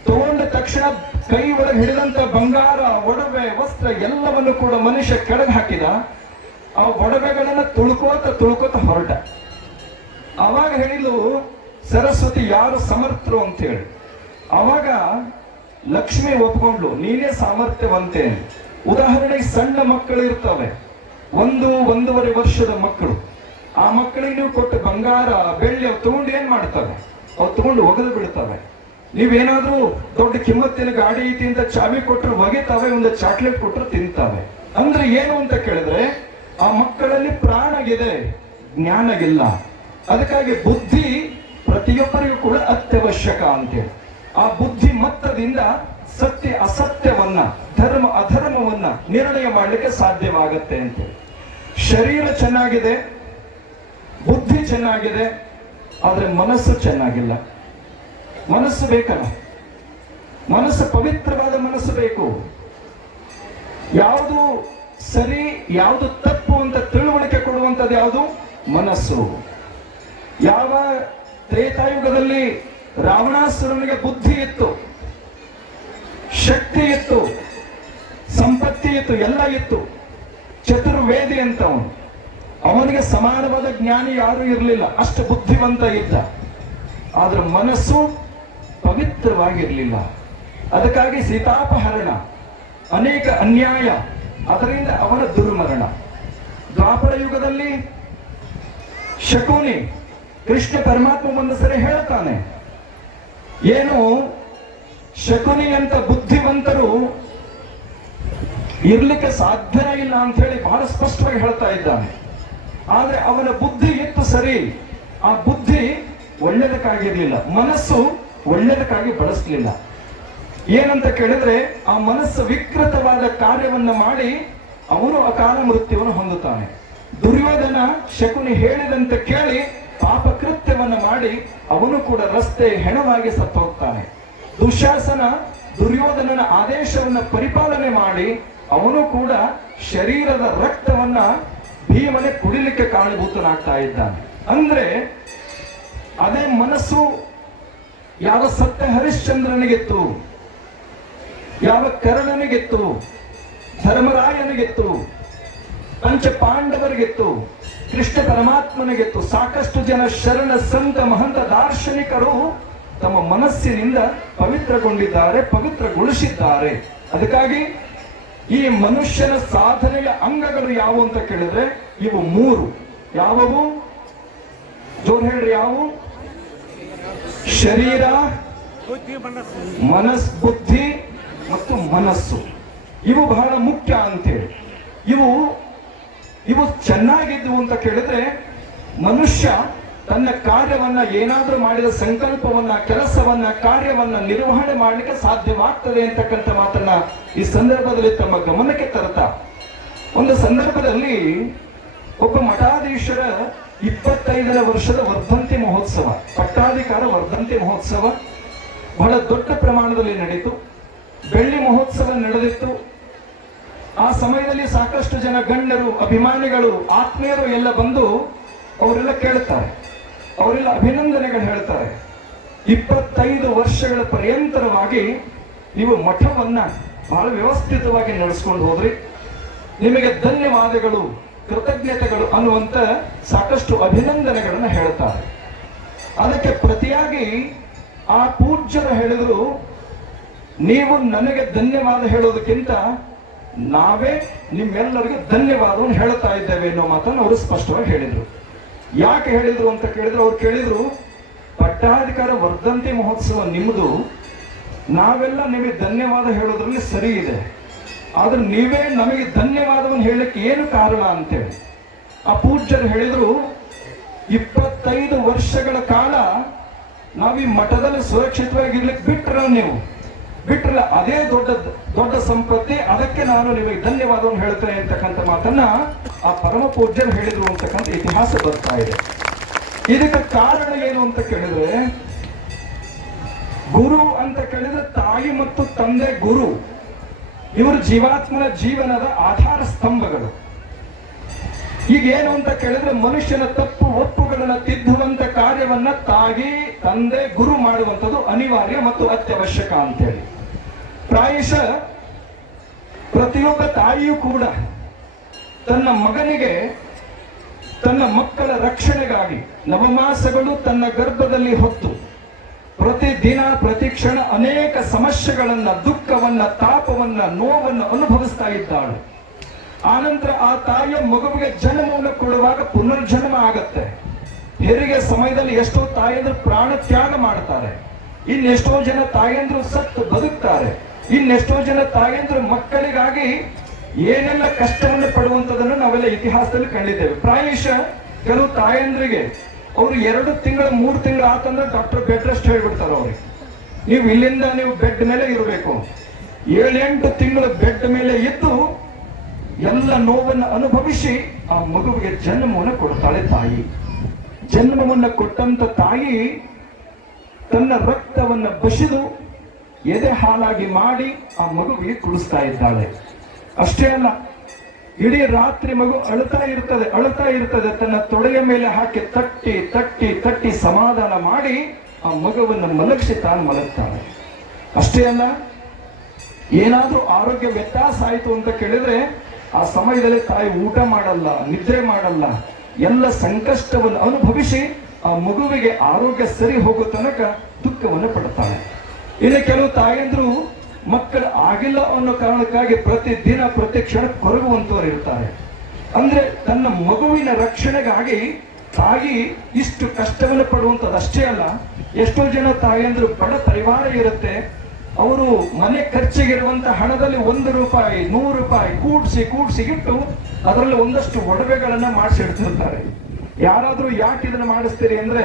ತಗೊಂಡ ತಕ್ಷಣ ಕೈ ಒಳಗೆ ಹಿಡಿದಂತ ಬಂಗಾರ, ಒಡವೆ, ವಸ್ತ್ರ ಎಲ್ಲವನ್ನು ಕೂಡ ಮನುಷ್ಯ ಕೆಳಗೆ ಹಾಕಿದ. ಆ ಒಡವೆಗಳನ್ನ ತುಳ್ಕೋತ ಹೊರಟ. ಅವಾಗ ಹೇಳಿದ್ಲು ಸರಸ್ವತಿ, ಯಾರು ಸಮರ್ಥರು ಅಂತ ಹೇಳಿ. ಅವಾಗ ಲಕ್ಷ್ಮಿ ಒಪ್ಕೊಂಡ್ಲು, ನೀನೇ ಸಾಮರ್ಥ್ಯವಂತೆ. ಉದಾಹರಣೆಗೆ ಸಣ್ಣ ಮಕ್ಕಳು ಇರ್ತವೆ, 1-1.5 ವರ್ಷದ ಮಕ್ಕಳು. ಆ ಮಕ್ಕಳಿಗೆ ನೀವು ಕೊಟ್ಟು ಬಂಗಾರ ಬೆಳ್ಳಿ ಅವು ತಗೊಂಡು ಏನ್ ಮಾಡ್ತವೆ? ಅವು ತಗೊಂಡು ಒಗೆದು ಬಿಡ್ತವೆ. ನೀವೇನಾದ್ರೂ ದೊಡ್ಡ ಕಿಮ್ಮತ್ತಿನ ಗಾಡಿ ಐತಿ ಅಂತ ಚಾವಿ ಕೊಟ್ಟರು ಒಗಿತಾವೆ, ಒಂದು ಚಾಕ್ಲೇಟ್ ಕೊಟ್ಟರು ತಿಂತಾವೆ. ಅಂದ್ರೆ ಏನು ಅಂತ ಕೇಳಿದ್ರೆ ಆ ಮಕ್ಕಳಲ್ಲಿ ಪ್ರಾಣಗಿದೆ, ಜ್ಞಾನಗಿಲ್ಲ. ಅದಕ್ಕಾಗಿ ಬುದ್ಧಿ ಪ್ರತಿಯೊಬ್ಬರಿಗೂ ಕೂಡ ಅತ್ಯವಶ್ಯಕ ಅಂತೇಳಿ ಆ ಬುದ್ಧಿ ಮತ್ತದಿಂದ ಸತ್ಯ ಅಸತ್ಯವನ್ನ, ಧರ್ಮ ಅಧರ್ಮವನ್ನ ನಿರ್ಣಯ ಮಾಡಲಿಕ್ಕೆ ಸಾಧ್ಯವಾಗತ್ತೆ ಅಂತೇಳಿ. ಶರೀರ ಚೆನ್ನಾಗಿದೆ, ಬುದ್ಧಿ ಚೆನ್ನಾಗಿದೆ, ಆದ್ರೆ ಮನಸ್ಸು ಚೆನ್ನಾಗಿಲ್ಲ. ಮನಸ್ಸು ಬೇಕಲ್ಲ, ಮನಸ್ಸು ಪವಿತ್ರವಾದ ಮನಸ್ಸು ಬೇಕು. ಯಾವುದು ಸರಿ ಯಾವುದು ತಪ್ಪು ಅಂತ ತಿಳುವಳಿಕೆ ಕೊಡುವಂಥದ್ದು ಯಾವುದು? ಮನಸ್ಸು. ಯಾವ ತ್ರೇತಾಯುಗದಲ್ಲಿ ರಾವಣಾಸುರನಿಗೆ ಬುದ್ಧಿ ಇತ್ತು, ಶಕ್ತಿ ಇತ್ತು, ಸಂಪತ್ತಿ ಇತ್ತು, ಎಲ್ಲ ಇತ್ತು, ಚತುರ್ವೇದಿ ಅಂತ ಅವನಿಗೆ ಸಮಾನವಾದ ಜ್ಞಾನಿ ಯಾರು ಇರಲಿಲ್ಲ, ಅಷ್ಟು ಬುದ್ಧಿವಂತ ಇದ್ದ. ಆದ್ರೆ ಮನಸ್ಸು ಪವಿತ್ರವಾಗಿರ್ಲಿಲ್ಲ. ಅದಕ್ಕಾಗಿ ಸೀತಾಪಹರಣ, ಅನೇಕ ಅನ್ಯಾಯ, ಅದರಿಂದ ಅವನ ದುರ್ಮರಣ. ದ್ವಾಪರ ಯುಗದಲ್ಲಿ ಶಕುನಿ ಕೃಷ್ಣ ಪರಮಾತ್ಮ ಒಂದು ಸರಿ ಹೇಳ್ತಾನೆ, ಏನು ಶಕುನಿ ಅಂತ ಬುದ್ಧಿವಂತರು ಇರ್ಲಿಕ್ಕೆ ಸಾಧ್ಯನೇ ಇಲ್ಲ ಅಂತ ಹೇಳಿ ಬಹಳ ಸ್ಪಷ್ಟವಾಗಿ ಹೇಳ್ತಾ ಇದ್ದಾನೆ. ಆದ್ರೆ ಅವನ ಬುದ್ಧಿ ಇತ್ತು ಸರಿ, ಆ ಬುದ್ಧಿ ಒಳ್ಳೆದಕ್ಕಾಗಿರ್ಲಿಲ್ಲ, ಮನಸ್ಸು ಒಳ್ಳೆದಕ್ಕಾಗಿ ಬಳಸಲಿಲ್ಲ. ಏನಂತ ಕೇಳಿದ್ರೆ ಆ ಮನಸ್ಸು ವಿಕೃತವಾದ ಕಾರ್ಯವನ್ನ ಮಾಡಿ ಅವನು ಅಕಾಲ ಮೃತ್ಯುವನ್ನು ಹೊಂದುತ್ತಾನೆ. ದುರ್ಯೋಧನ ಶಕುನಿ ಹೇಳಿದಂತೆ ಕೇಳಿ ಪಾಪ ಕೃತ್ಯವನ್ನ ಮಾಡಿ ಅವನು ಕೂಡ ರಸ್ತೆ ಹೆಣವಾಗಿ ಸತ್ತು ಹೋಗ್ತಾನೆ. ದುಶಾಸನ ದುರ್ಯೋಧನನ ಆದೇಶವನ್ನ ಪರಿಪಾಲನೆ ಮಾಡಿ ಅವನು ಕೂಡ ಶರೀರದ ರಕ್ತವನ್ನ ಭೀಮನೆ ಕುಡಿಲಿಕ್ಕೆ ಕಾರಣಭೂತನಾಗ್ತಾ ಇದ್ದಾನೆ. ಅಂದ್ರೆ ಅದೇ ಮನಸ್ಸು ಯಾವ ಸತ್ಯ ಹರಿಶ್ಚಂದ್ರನಿಗಿತ್ತು, ಯಾವ ಕರ್ಣನಿಗಿತ್ತು, ಧರ್ಮರಾಯನಿಗಿತ್ತು, ಪಂಚ ಪಾಂಡವರಿಗಿತ್ತು, ಕೃಷ್ಣ ಪರಮಾತ್ಮನಿಗಿತ್ತು. ಸಾಕಷ್ಟು ಜನ ಶರಣ ಸಂತ ಮಹಂತ ದಾರ್ಶನಿಕರು ತಮ್ಮ ಮನಸ್ಸಿನಿಂದ ಪವಿತ್ರಗೊಂಡಿದ್ದಾರೆ, ಪವಿತ್ರಗೊಳಿಸಿದ್ದಾರೆ. ಅದಕ್ಕಾಗಿ ಈ ಮನುಷ್ಯನ ಸಾಧನೆಯ ಅಂಗಗಳು ಯಾವುವು ಅಂತ ಕೇಳಿದ್ರೆ ಇವು 3. ಯಾವುವು? ಜೋರ್ ಹೇಳ್ರಿ, ಯಾವುವು? ಶರೀರ, ಬುದ್ಧಿ ಮತ್ತು ಮನಸ್ಸು. ಇವು ಬಹಳ ಮುಖ್ಯ ಅಂತೇಳಿ. ಇವು ಚೆನ್ನಾಗಿದ್ವು ಅಂತ ಕೇಳಿದ್ರೆ ಮನುಷ್ಯ ತನ್ನ ಕಾರ್ಯವನ್ನ, ಏನಾದ್ರೂ ಮಾಡಿದ ಸಂಕಲ್ಪವನ್ನ, ಕೆಲಸವನ್ನ, ಕಾರ್ಯವನ್ನ ನಿರ್ವಹಣೆ ಮಾಡಲಿಕ್ಕೆ ಸಾಧ್ಯವಾಗ್ತದೆ ಅಂತಕ್ಕಂಥ ಮಾತನ್ನ ಈ ಸಂದರ್ಭದಲ್ಲಿ ತಮ್ಮ ಗಮನಕ್ಕೆ ತರ್ತಾ, ಒಂದು ಸಂದರ್ಭದಲ್ಲಿ ಒಬ್ಬ ಮಠಾಧೀಶರ 25ನೇ ವರ್ಷದ ವರ್ಧಂತಿ ಮಹೋತ್ಸವ, ಪಟ್ಟಾಧಿಕಾರ ವರ್ಧಂತಿ ಮಹೋತ್ಸವ ಬಹಳ ದೊಡ್ಡ ಪ್ರಮಾಣದಲ್ಲಿ ನಡೆಯಿತು. ಬೆಳ್ಳಿ ಮಹೋತ್ಸವ ನಡೆದಿತ್ತು. ಆ ಸಮಯದಲ್ಲಿ ಸಾಕಷ್ಟು ಜನ ಗಣ್ಯರು, ಅಭಿಮಾನಿಗಳು, ಆತ್ಮೀಯರು ಎಲ್ಲ ಬಂದು ಅವರೆಲ್ಲ ಕೇಳ್ತಾರೆ, ಅವರೆಲ್ಲ ಅಭಿನಂದನೆಗಳು ಹೇಳ್ತಾರೆ. 25 ವರ್ಷಗಳ ಪರ್ಯಂತರವಾಗಿ ನೀವು ಮಠವನ್ನ ಬಹಳ ವ್ಯವಸ್ಥಿತವಾಗಿ ನಡೆಸ್ಕೊಂಡು ಹೋದ್ರಿ, ನಿಮಗೆ ಧನ್ಯವಾದಗಳು, ಕೃತಜ್ಞತೆಗಳು ಅನ್ನುವಂತ ಸಾಕಷ್ಟು ಅಭಿನಂದನೆಗಳನ್ನು ಹೇಳ್ತಾರೆ. ಅದಕ್ಕೆ ಪ್ರತಿಯಾಗಿ ಆ ಪೂಜ್ಯರು ಹೇಳಿದ್ರು, ನೀವು ನನಗೆ ಧನ್ಯವಾದ ಹೇಳೋದಕ್ಕಿಂತ ನಾವೇ ನಿಮ್ಮೆಲ್ಲರಿಗೂ ಧನ್ಯವಾದವನ್ನು ಹೇಳ್ತಾ ಇದ್ದೇವೆ ಅನ್ನೋ ಮಾತನ್ನು ಅವರು ಸ್ಪಷ್ಟವಾಗಿ ಹೇಳಿದ್ರು. ಯಾಕೆ ಹೇಳಿದ್ರು ಅಂತ ಕೇಳಿದ್ರು, ಅವ್ರು ಕೇಳಿದ್ರು, ಪಟ್ಟಾಧಿಕಾರ ವರ್ಧಂತಿ ಮಹೋತ್ಸವ ನಿಮ್ಮದು, ನಾವೆಲ್ಲ ನಿಮಗೆ ಧನ್ಯವಾದ ಹೇಳೋದ್ರಲ್ಲಿ ಸರಿ ಇದೆ, ಆದ್ರೆ ನೀವೇ ನಮಗೆ ಧನ್ಯವಾದವನ್ನು ಹೇಳಲಿಕ್ಕೆ ಏನು ಕಾರಣ ಅಂತೇಳಿ ಆ ಪೂಜ್ಯರು ಹೇಳಿದ್ರು, 25 ವರ್ಷಗಳ ಕಾಲ ನಾವು ಈ ಮಠದಲ್ಲಿ ಸುರಕ್ಷಿತವಾಗಿರ್ಲಿಕ್ಕೆ ಬಿಟ್ರಲ್ಲ ಅದೇ ದೊಡ್ಡ ಸಂಪತ್ತಿ, ಅದಕ್ಕೆ ನಾನು ನಿಮಗೆ ಧನ್ಯವಾದವನ್ನು ಹೇಳ್ತೇನೆ ಅಂತಕ್ಕಂಥ ಮಾತನ್ನ ಆ ಪರಮ ಪೂಜ್ಯರು ಹೇಳಿದ್ರು ಅಂತಕ್ಕಂಥ ಇತಿಹಾಸ ಬರ್ತಾ ಇದೆ. ಇದಕ್ಕೆ ಕಾರಣ ಏನು ಅಂತ ಕೇಳಿದ್ರೆ, ಗುರು ಅಂತ ಕೇಳಿದ್ರೆ ತಾಯಿ ಮತ್ತು ತಂದೆ ಗುರು, ಇವರು ಜೀವಾತ್ಮನ ಜೀವನದ ಆಧಾರ ಸ್ತಂಭಗಳು. ಈಗ ಏನು ಅಂತ ಕೇಳಿದ್ರೆ, ಮನುಷ್ಯನ ತಪ್ಪು ಒಪ್ಪುಗಳನ್ನ ತಿದ್ದುವಂತ ಕಾರ್ಯವನ್ನ ತಾಯಿ ತಂದೆ ಗುರು ಮಾಡುವಂಥದ್ದು ಅನಿವಾರ್ಯ ಮತ್ತು ಅತ್ಯವಶ್ಯಕ ಅಂತೇಳಿ. ಪ್ರಾಯಶಃ ಪ್ರತಿಯೊಬ್ಬ ತಾಯಿಯೂ ಕೂಡ ತನ್ನ ಮಗನಿಗೆ, ತನ್ನ ಮಕ್ಕಳ ರಕ್ಷಣೆಗಾಗಿ ನವಮಾಸಗಳು ತನ್ನ ಗರ್ಭದಲ್ಲಿ ಹೊತ್ತು ಪ್ರತಿದಿನ ಪ್ರತಿ ಕ್ಷಣ ಅನೇಕ ಸಮಸ್ಯೆಗಳನ್ನ, ದುಃಖವನ್ನ, ತಾಪವನ್ನ, ನೋವನ್ನು ಅನುಭವಿಸ್ತಾ ಇದ್ದಾಳೆ. ಆನಂತರ ಆ ತಾಯಿಯ ಮಗುವಿಗೆ ಜನ್ಮವನ್ನು ಕೊಡುವಾಗ ಪುನರ್ಜನ್ಮ ಆಗತ್ತೆ. ಹೆರಿಗೆ ಸಮಯದಲ್ಲಿ ಎಷ್ಟೋ ತಾಯಂದ್ರು ಪ್ರಾಣ ತ್ಯಾಗ ಮಾಡ್ತಾರೆ. ಇನ್ನೆಷ್ಟೋ ಜನ ತಾಯಂದ್ರು ಸತ್ತು ಬದುಕ್ತಾರೆ. ಇನ್ನೆಷ್ಟೋ ಜನ ತಾಯಂದ್ರು ಮಕ್ಕಳಿಗಾಗಿ ಏನೆಲ್ಲ ಕಷ್ಟವನ್ನು ಪಡುವಂತದನ್ನು ನಾವೆಲ್ಲ ಇತಿಹಾಸದಲ್ಲಿ ಕಂಡಿದ್ದೇವೆ. ಪ್ರಾಯಶಃ ಕೆಲವು ತಾಯಂದ್ರಿಗೆ ಅವರು 2 ತಿಂಗಳು 3 ತಿಂಗಳು ಆತಂದ್ರೆ ಡಾಕ್ಟರ್ ಬೆಡ್ ರೆಸ್ಟ್ ಹೇಳ್ಬಿಡ್ತಾರೆ ಅವ್ರಿಗೆ. ನೀವು ಇಲ್ಲಿಂದ ನೀವು ಬೆಡ್ ಮೇಲೆ ಇರಬೇಕು. 7-8 ತಿಂಗಳು ಬೆಡ್ ಮೇಲೆ ಇದ್ದು ಎಲ್ಲ ನೋವನ್ನು ಅನುಭವಿಸಿ ಆ ಮಗುವಿಗೆ ಜನ್ಮವನ್ನು ಕೊಡ್ತಾಳೆ ತಾಯಿ. ಜನ್ಮವನ್ನು ಕೊಟ್ಟಂತ ತಾಯಿ ತನ್ನ ರಕ್ತವನ್ನ ಬಸಿದು ಎದೆ ಹಾಲಾಗಿ ಮಾಡಿ ಆ ಮಗುವಿಗೆ ಕುಡಿಸ್ತಾ ಇದ್ದಾಳೆ. ಅಷ್ಟೇ ಅಲ್ಲ, ಇಡೀ ರಾತ್ರಿ ಮಗು ಅಳುತ್ತಾ ಇರ್ತದೆ. ತನ್ನ ತೊಡೆಯ ಮೇಲೆ ಹಾಕಿ ತಟ್ಟಿ ತಟ್ಟಿ ತಟ್ಟಿ ಸಮಾಧಾನ ಮಾಡಿ ಆ ಮಗುವನ್ನು ಮಲಗಿಸಿ ತಾನು ಮಲಗ್ತಾಳೆ. ಅಷ್ಟೇ ಅಲ್ಲ, ಏನಾದ್ರೂ ಆರೋಗ್ಯ ವ್ಯತ್ಯಾಸ ಆಯಿತು ಅಂತ ಕೇಳಿದ್ರೆ ಆ ಸಮಯದಲ್ಲಿ ತಾಯಿ ಊಟ ಮಾಡಲ್ಲ, ನಿದ್ರೆ ಮಾಡಲ್ಲ, ಎಲ್ಲ ಸಂಕಷ್ಟವನ್ನು ಅನುಭವಿಸಿ ಆ ಮಗುವಿಗೆ ಆರೋಗ್ಯ ಸರಿ ಹೋಗೋ ತನಕ ದುಃಖವನ್ನು ಪಡ್ತಾಳೆ. ಇನ್ನು ಕೆಲವು ತಾಯಂದ್ರು ಮಕ್ಕಳು ಆಗಿಲ್ಲ ಅನ್ನೋ ಕಾರಣಕ್ಕಾಗಿ ಪ್ರತಿದಿನ ಪ್ರತಿ ಕ್ಷಣ ಕೊರಗುವಂತವರು ಇರ್ತಾರೆ. ಅಂದ್ರೆ ತನ್ನ ಮಗುವಿನ ರಕ್ಷಣೆಗಾಗಿ ತಾಯಿ ಇಷ್ಟು ಕಷ್ಟವನ್ನು ಪಡುವಂಥದ್ದು. ಅಷ್ಟೇ ಅಲ್ಲ, ಎಷ್ಟೋ ಜನ ತಾಯಂದ್ರು ಬಡ ಪರಿವಾರ ಇರುತ್ತೆ, ಅವರು ಮನೆ ಖರ್ಚಿಗಿರುವಂತ ಹಣದಲ್ಲಿ 1 ರೂಪಾಯಿ 100 ರೂಪಾಯಿ ಕೂಡ್ಸಿ ಇಟ್ಟು ಅದರಲ್ಲಿ ಒಂದಷ್ಟು ಒಡವೆಗಳನ್ನ ಮಾಡಿಸಿಡ್ತಿರ್ತಾರೆ. ಯಾರಾದ್ರೂ ಯಾಕೆ ಇದನ್ನ ಮಾಡಿಸ್ತೀರಿ ಅಂದ್ರೆ,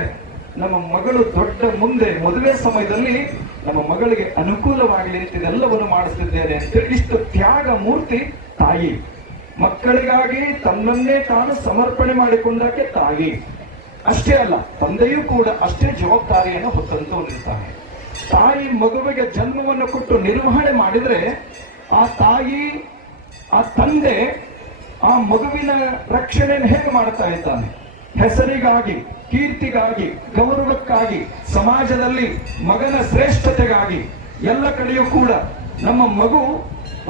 ನಮ್ಮ ಮಗಳು ದೊಡ್ಡ ಮುಂದೆ ಮದುವೆ ಸಮಯದಲ್ಲಿ ನಮ್ಮ ಮಗಳಿಗೆ ಅನುಕೂಲವಾಗಲಿ ಅಂತ ಇದೆಲ್ಲವನ್ನು ಮಾಡಿಸ್ತಿದ್ದೇನೆ ಅಂತೇಳಿ ಇಷ್ಟು ತ್ಯಾಗ ಮೂರ್ತಿ ತಾಯಿ. ಮಕ್ಕಳಿಗಾಗಿ ತನ್ನನ್ನೇ ತಾನು ಸಮರ್ಪಣೆ ಮಾಡಿಕೊಂಡಕ್ಕೆ ತಾಯಿ. ಅಷ್ಟೇ ಅಲ್ಲ, ತಂದೆಯೂ ಕೂಡ ಅಷ್ಟೇ ಜವಾಬ್ದಾರಿಯನ್ನು ಹೊತ್ತಂತವನಿರ್ತಾನೆ. ತಾಯಿ ಮಗುವಿಗೆ ಜನ್ಮವನ್ನು ಕೊಟ್ಟು ನಿರ್ವಹಣೆ ಮಾಡಿದ್ರೆ ಆ ತಾಯಿ, ಆ ತಂದೆ ಆ ಮಗುವಿನ ರಕ್ಷಣೆಯನ್ನು ಹೇಗೆ ಮಾಡ್ತಾ ಇದ್ದಾನೆ? ಹೆಸರಿಗಾಗಿ, ಕೀರ್ತಿಗಾಗಿ, ಗೌರವಕ್ಕಾಗಿ, ಸಮಾಜದಲ್ಲಿ ಮಗನ ಶ್ರೇಷ್ಠತೆಗಾಗಿ ಎಲ್ಲ ಕಡೆಯೂ ಕೂಡ ನಮ್ಮ ಮಗು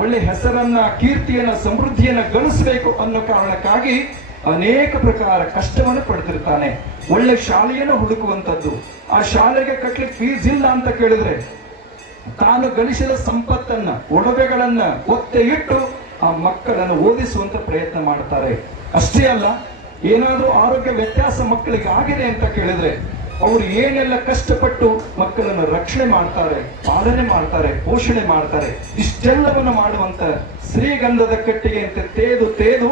ಒಳ್ಳೆ ಹೆಸರನ್ನ, ಕೀರ್ತಿಯನ್ನ, ಸಮೃದ್ಧಿಯನ್ನ ಗಳಿಸಬೇಕು ಅನ್ನೋ ಕಾರಣಕ್ಕಾಗಿ ಅನೇಕ ಪ್ರಕಾರ ಕಷ್ಟವನ್ನು ಪಡ್ತಿರ್ತಾನೆ. ಒಳ್ಳೆ ಶಾಲೆಯನ್ನು ಹುಡುಕುವಂಥದ್ದು, ಆ ಶಾಲೆಗೆ ಕಟ್ಲಿಕ್ಕೆ ಫೀಸ್ ಇಲ್ಲ ಅಂತ ಕೇಳಿದ್ರೆ ತಾನು ಗಳಿಸಿದ ಸಂಪತ್ತನ್ನ, ಒಡವೆಗಳನ್ನ ಒತ್ತೆ ಇಟ್ಟು ಆ ಮಕ್ಕಳನ್ನು ಓದಿಸುವಂತ ಪ್ರಯತ್ನ ಮಾಡ್ತಾರೆ. ಅಷ್ಟೇ ಅಲ್ಲ, ಏನಾದ್ರೂ ಆರೋಗ್ಯ ವ್ಯತ್ಯಾಸ ಮಕ್ಕಳಿಗೆ ಆಗಿದೆ ಅಂತ ಕೇಳಿದ್ರೆ ಅವರು ಏನೆಲ್ಲ ಕಷ್ಟಪಟ್ಟು ಮಕ್ಕಳನ್ನು ರಕ್ಷಣೆ ಮಾಡ್ತಾರೆ, ಪಾಲನೆ ಮಾಡ್ತಾರೆ, ಪೋಷಣೆ ಮಾಡ್ತಾರೆ. ಇಷ್ಟೆಲ್ಲವನ್ನು ಮಾಡುವಂತ ಶ್ರೀಗಂಧದ ಕಟ್ಟಿಗೆ ಅಂತ ತೇದು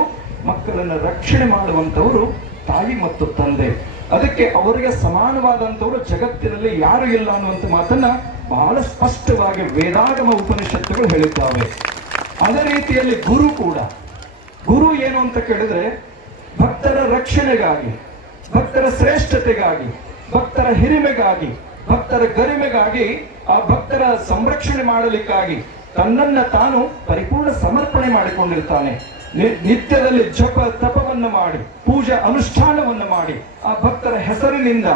ಮಕ್ಕಳನ್ನು ರಕ್ಷಣೆ ಮಾಡುವಂತವರು ತಾಯಿ ಮತ್ತು ತಂದೆ. ಅದಕ್ಕೆ ಅವರಿಗೆ ಸಮಾನವಾದಂತವರು ಜಗತ್ತಿನಲ್ಲಿ ಯಾರು ಇಲ್ಲ ಅನ್ನುವಂಥ ಮಾತನ್ನ ಬಹಳ ಸ್ಪಷ್ಟವಾಗಿ ವೇದಾಗಮ ಉಪನಿಷತ್ತುಗಳು ಹೇಳಿದ್ದಾವೆ. ಅದೇ ರೀತಿಯಲ್ಲಿ ಗುರು ಕೂಡ. ಗುರು ಏನು ಅಂತ ಕೇಳಿದ್ರೆ ಭಕ್ತರ ರಕ್ಷಣೆಗಾಗಿ, ಭಕ್ತರ ಶ್ರೇಷ್ಠತೆಗಾಗಿ, ಭಕ್ತರ ಹಿರಿಮೆಗಾಗಿ, ಭಕ್ತರ ಗರಿಮೆಗಾಗಿ, ಆ ಭಕ್ತರ ಸಂರಕ್ಷಣೆ ಮಾಡಲಿಕ್ಕಾಗಿ ತನ್ನನ್ನ ತಾನು ಪರಿಪೂರ್ಣ ಸಮರ್ಪಣೆ ಮಾಡಿಕೊಂಡಿರ್ತಾನೆ. ನಿತ್ಯದಲ್ಲಿ ಜಪ ತಪವನ್ನು ಮಾಡಿ, ಪೂಜಾ ಅನುಷ್ಠಾನವನ್ನು ಮಾಡಿ ಆ ಭಕ್ತರ ಹೆಸರಿನಿಂದ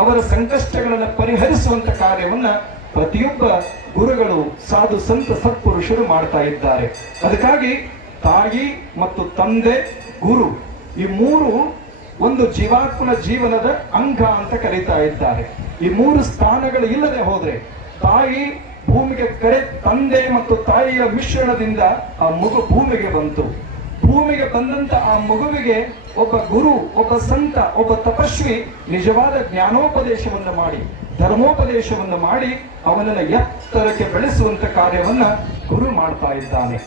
ಅವರ ಸಂಕಷ್ಟಗಳನ್ನು ಪರಿಹರಿಸುವಂತ ಕಾರ್ಯವನ್ನ ಪ್ರತಿಯೊಬ್ಬ ಗುರುಗಳು, ಸಾಧು ಸಂತ ಸತ್ಪುರುಷರು ಮಾಡ್ತಾ ಇದ್ದಾರೆ. ಅದಕ್ಕಾಗಿ ತಾಯಿ ಮತ್ತು ತಂದೆ, ಗುರು ಈ ಮೂರು ಒಂದು ಜೀವಾತ್ಮನ ಜೀವನದ ಅಂಗ ಅಂತ ಕರೀತಾ ಇದ್ದಾರೆ. ಈ 3 ಸ್ಥಾನಗಳು ಇಲ್ಲದೆ ಹೋದ್ರೆ ತಾಯಿ ಭೂಮಿಗೆ ಕರೆ, ತಂದೆ ಮತ್ತು ತಾಯಿಯ ಮಿಶ್ರಣದಿಂದ ಆ ಮಗು ಭೂಮಿಗೆ ಬಂತು. ಭೂಮಿಗೆ ಬಂದಂತ ಆ ಮಗುವಿಗೆ ಒಬ್ಬ ಗುರು, ಒಬ್ಬ ಸಂತ, ಒಬ್ಬ ತಪಸ್ವಿ ನಿಜವಾದ ಜ್ಞಾನೋಪದೇಶವನ್ನು ಮಾಡಿ, ಧರ್ಮೋಪದೇಶವನ್ನು ಮಾಡಿ ಅವನನ್ನ ಎತ್ತರಕ್ಕೆ ಬೆಳೆಸುವಂತ ಕಾರ್ಯವನ್ನ ಗುರು ಮಾಡ್ತಾ ಇದ್ದಾನೆ.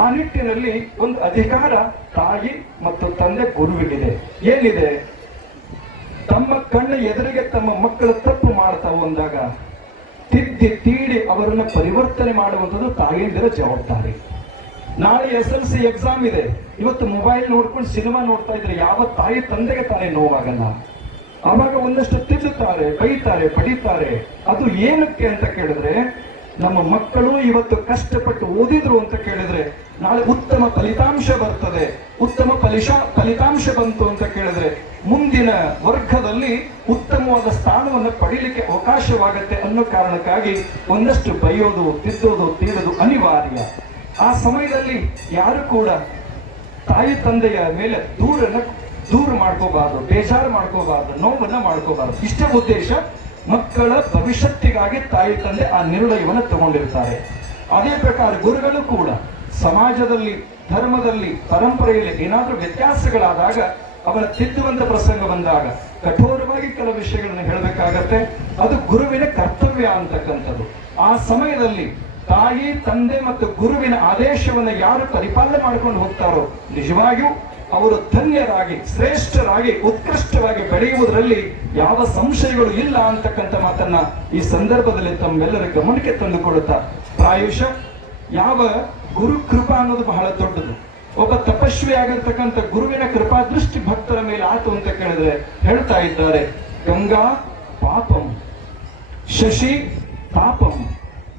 ಆ ನಿಟ್ಟಿನಲ್ಲಿ ಒಂದು ಅಧಿಕಾರ ತಾಯಿ ಮತ್ತು ತಂದೆ ಗುರುವಿಗಿದೆ. ಏನಿದೆ? ತಮ್ಮ ಕಣ್ಣ ಎದುರಿಗೆ ತಮ್ಮ ಮಕ್ಕಳು ತಪ್ಪು ಮಾಡ್ತಾ ಬಂದಾಗ ತಿದ್ದಿ ತೀಡಿ ಅವರನ್ನ ಪರಿವರ್ತನೆ ಮಾಡುವಂಥದ್ದು ತಾಯಿಯಂದಿರ ಜವಾಬ್ದಾರಿ. ನಾಳೆ SLC ಎಕ್ಸಾಮ್ ಇದೆ, ಇವತ್ತು ಮೊಬೈಲ್ ನೋಡ್ಕೊಂಡು ಸಿನಿಮಾ ನೋಡ್ತಾ ಇದ್ರೆ ಯಾವ ತಾಯಿ ತಂದೆಗೆ ತಾನೇ ನೋವಾಗಲ್ಲ? ಅವಾಗ ಒಂದಷ್ಟು ತಿದ್ದುತ್ತಾರೆ, ಬೈತಾರೆ, ಪಡಿತಾರೆ. ಅದು ಏನಕ್ಕೆ ಅಂತ ಕೇಳಿದ್ರೆ, ನಮ್ಮ ಮಕ್ಕಳು ಇವತ್ತು ಕಷ್ಟಪಟ್ಟು ಓದಿದ್ರು ಅಂತ ಕೇಳಿದ್ರೆ ನಾಳೆ ಉತ್ತಮ ಫಲಿತಾಂಶ ಬರ್ತದೆ. ಉತ್ತಮ ಫಲಿತಾಂಶ ಬಂತು ಅಂತ ಕೇಳಿದ್ರೆ ಮುಂದಿನ ವರ್ಗದಲ್ಲಿ ಉತ್ತಮವಾದ ಸ್ಥಾನವನ್ನು ಪಡೀಲಿಕ್ಕೆ ಅವಕಾಶವಾಗತ್ತೆ ಅನ್ನೋ ಕಾರಣಕ್ಕಾಗಿ ಒಂದಷ್ಟು ಬೈಯೋದು, ತಿದ್ದೋದು, ತೀಡೋದು ಅನಿವಾರ್ಯ. ಆ ಸಮಯದಲ್ಲಿ ಯಾರು ಕೂಡ ತಾಯಿ ತಂದೆಯ ಮೇಲೆ ದೂರ ಮಾಡ್ಕೋಬಾರ್ದು, ಬೇಜಾರು ಮಾಡ್ಕೋಬಾರ್ದು, ನೋವನ್ನ ಮಾಡ್ಕೋಬಾರ್ದು. ಇಷ್ಟೇ ಉದ್ದೇಶ ಮಕ್ಕಳ ಭವಿಷ್ಯತ್ತಿಗಾಗಿ ತಾಯಿ ತಂದೆ ಆ ನಿರ್ಣಯವನ್ನು ತಗೊಂಡಿರ್ತಾರೆ. ಅದೇ ಪ್ರಕಾರ ಗುರುಗಳು ಕೂಡ ಸಮಾಜದಲ್ಲಿ, ಧರ್ಮದಲ್ಲಿ, ಪರಂಪರೆಯಲ್ಲಿ ಏನಾದರೂ ವ್ಯತ್ಯಾಸಗಳಾದಾಗ ಅವರ ತಿದ್ದುವಂತ ಪ್ರಸಂಗ ಬಂದಾಗ ಕಠೋರವಾಗಿ ಕೆಲವು ವಿಷಯಗಳನ್ನು ಹೇಳಬೇಕಾಗತ್ತೆ. ಅದು ಗುರುವಿನ ಕರ್ತವ್ಯ ಅಂತಕ್ಕಂಥದ್ದು. ಆ ಸಮಯದಲ್ಲಿ ತಾಯಿ, ತಂದೆ ಮತ್ತು ಗುರುವಿನ ಆದೇಶವನ್ನು ಯಾರು ಪರಿಪಾಲನೆ ಮಾಡ್ಕೊಂಡು ಹೋಗ್ತಾರೋ ನಿಜವಾಗಿಯೂ ಅವರು ಧನ್ಯರಾಗಿ, ಶ್ರೇಷ್ಠರಾಗಿ, ಉತ್ಕೃಷ್ಟವಾಗಿ ಬೆಳೆಯುವುದರಲ್ಲಿ ಯಾವ ಸಂಶಯಗಳು ಇಲ್ಲ ಅಂತಕ್ಕಂಥ ಮಾತನ್ನ ಈ ಸಂದರ್ಭದಲ್ಲಿ ತಮ್ಮೆಲ್ಲರ ಗಮನಕ್ಕೆ ತಂದುಕೊಡುತ್ತಾ, ಪ್ರಾಯುಷ ಯಾವ ಗುರು ಕೃಪಾ ಅನ್ನೋದು ಬಹಳ ದೊಡ್ಡದು. ಒಬ್ಬ ತಪಸ್ವಿ ಆಗಿರ್ತಕ್ಕಂಥ ಗುರುವಿನ ಕೃಪಾ ದೃಷ್ಟಿ ಭಕ್ತರ ಮೇಲೆ ಆತು ಅಂತ ಕೇಳಿದ್ರೆ ಹೇಳ್ತಾ ಇದ್ದಾರೆ, ಗಂಗಾ ಪಾಪಂ ಶಶಿ ತಾಪಂ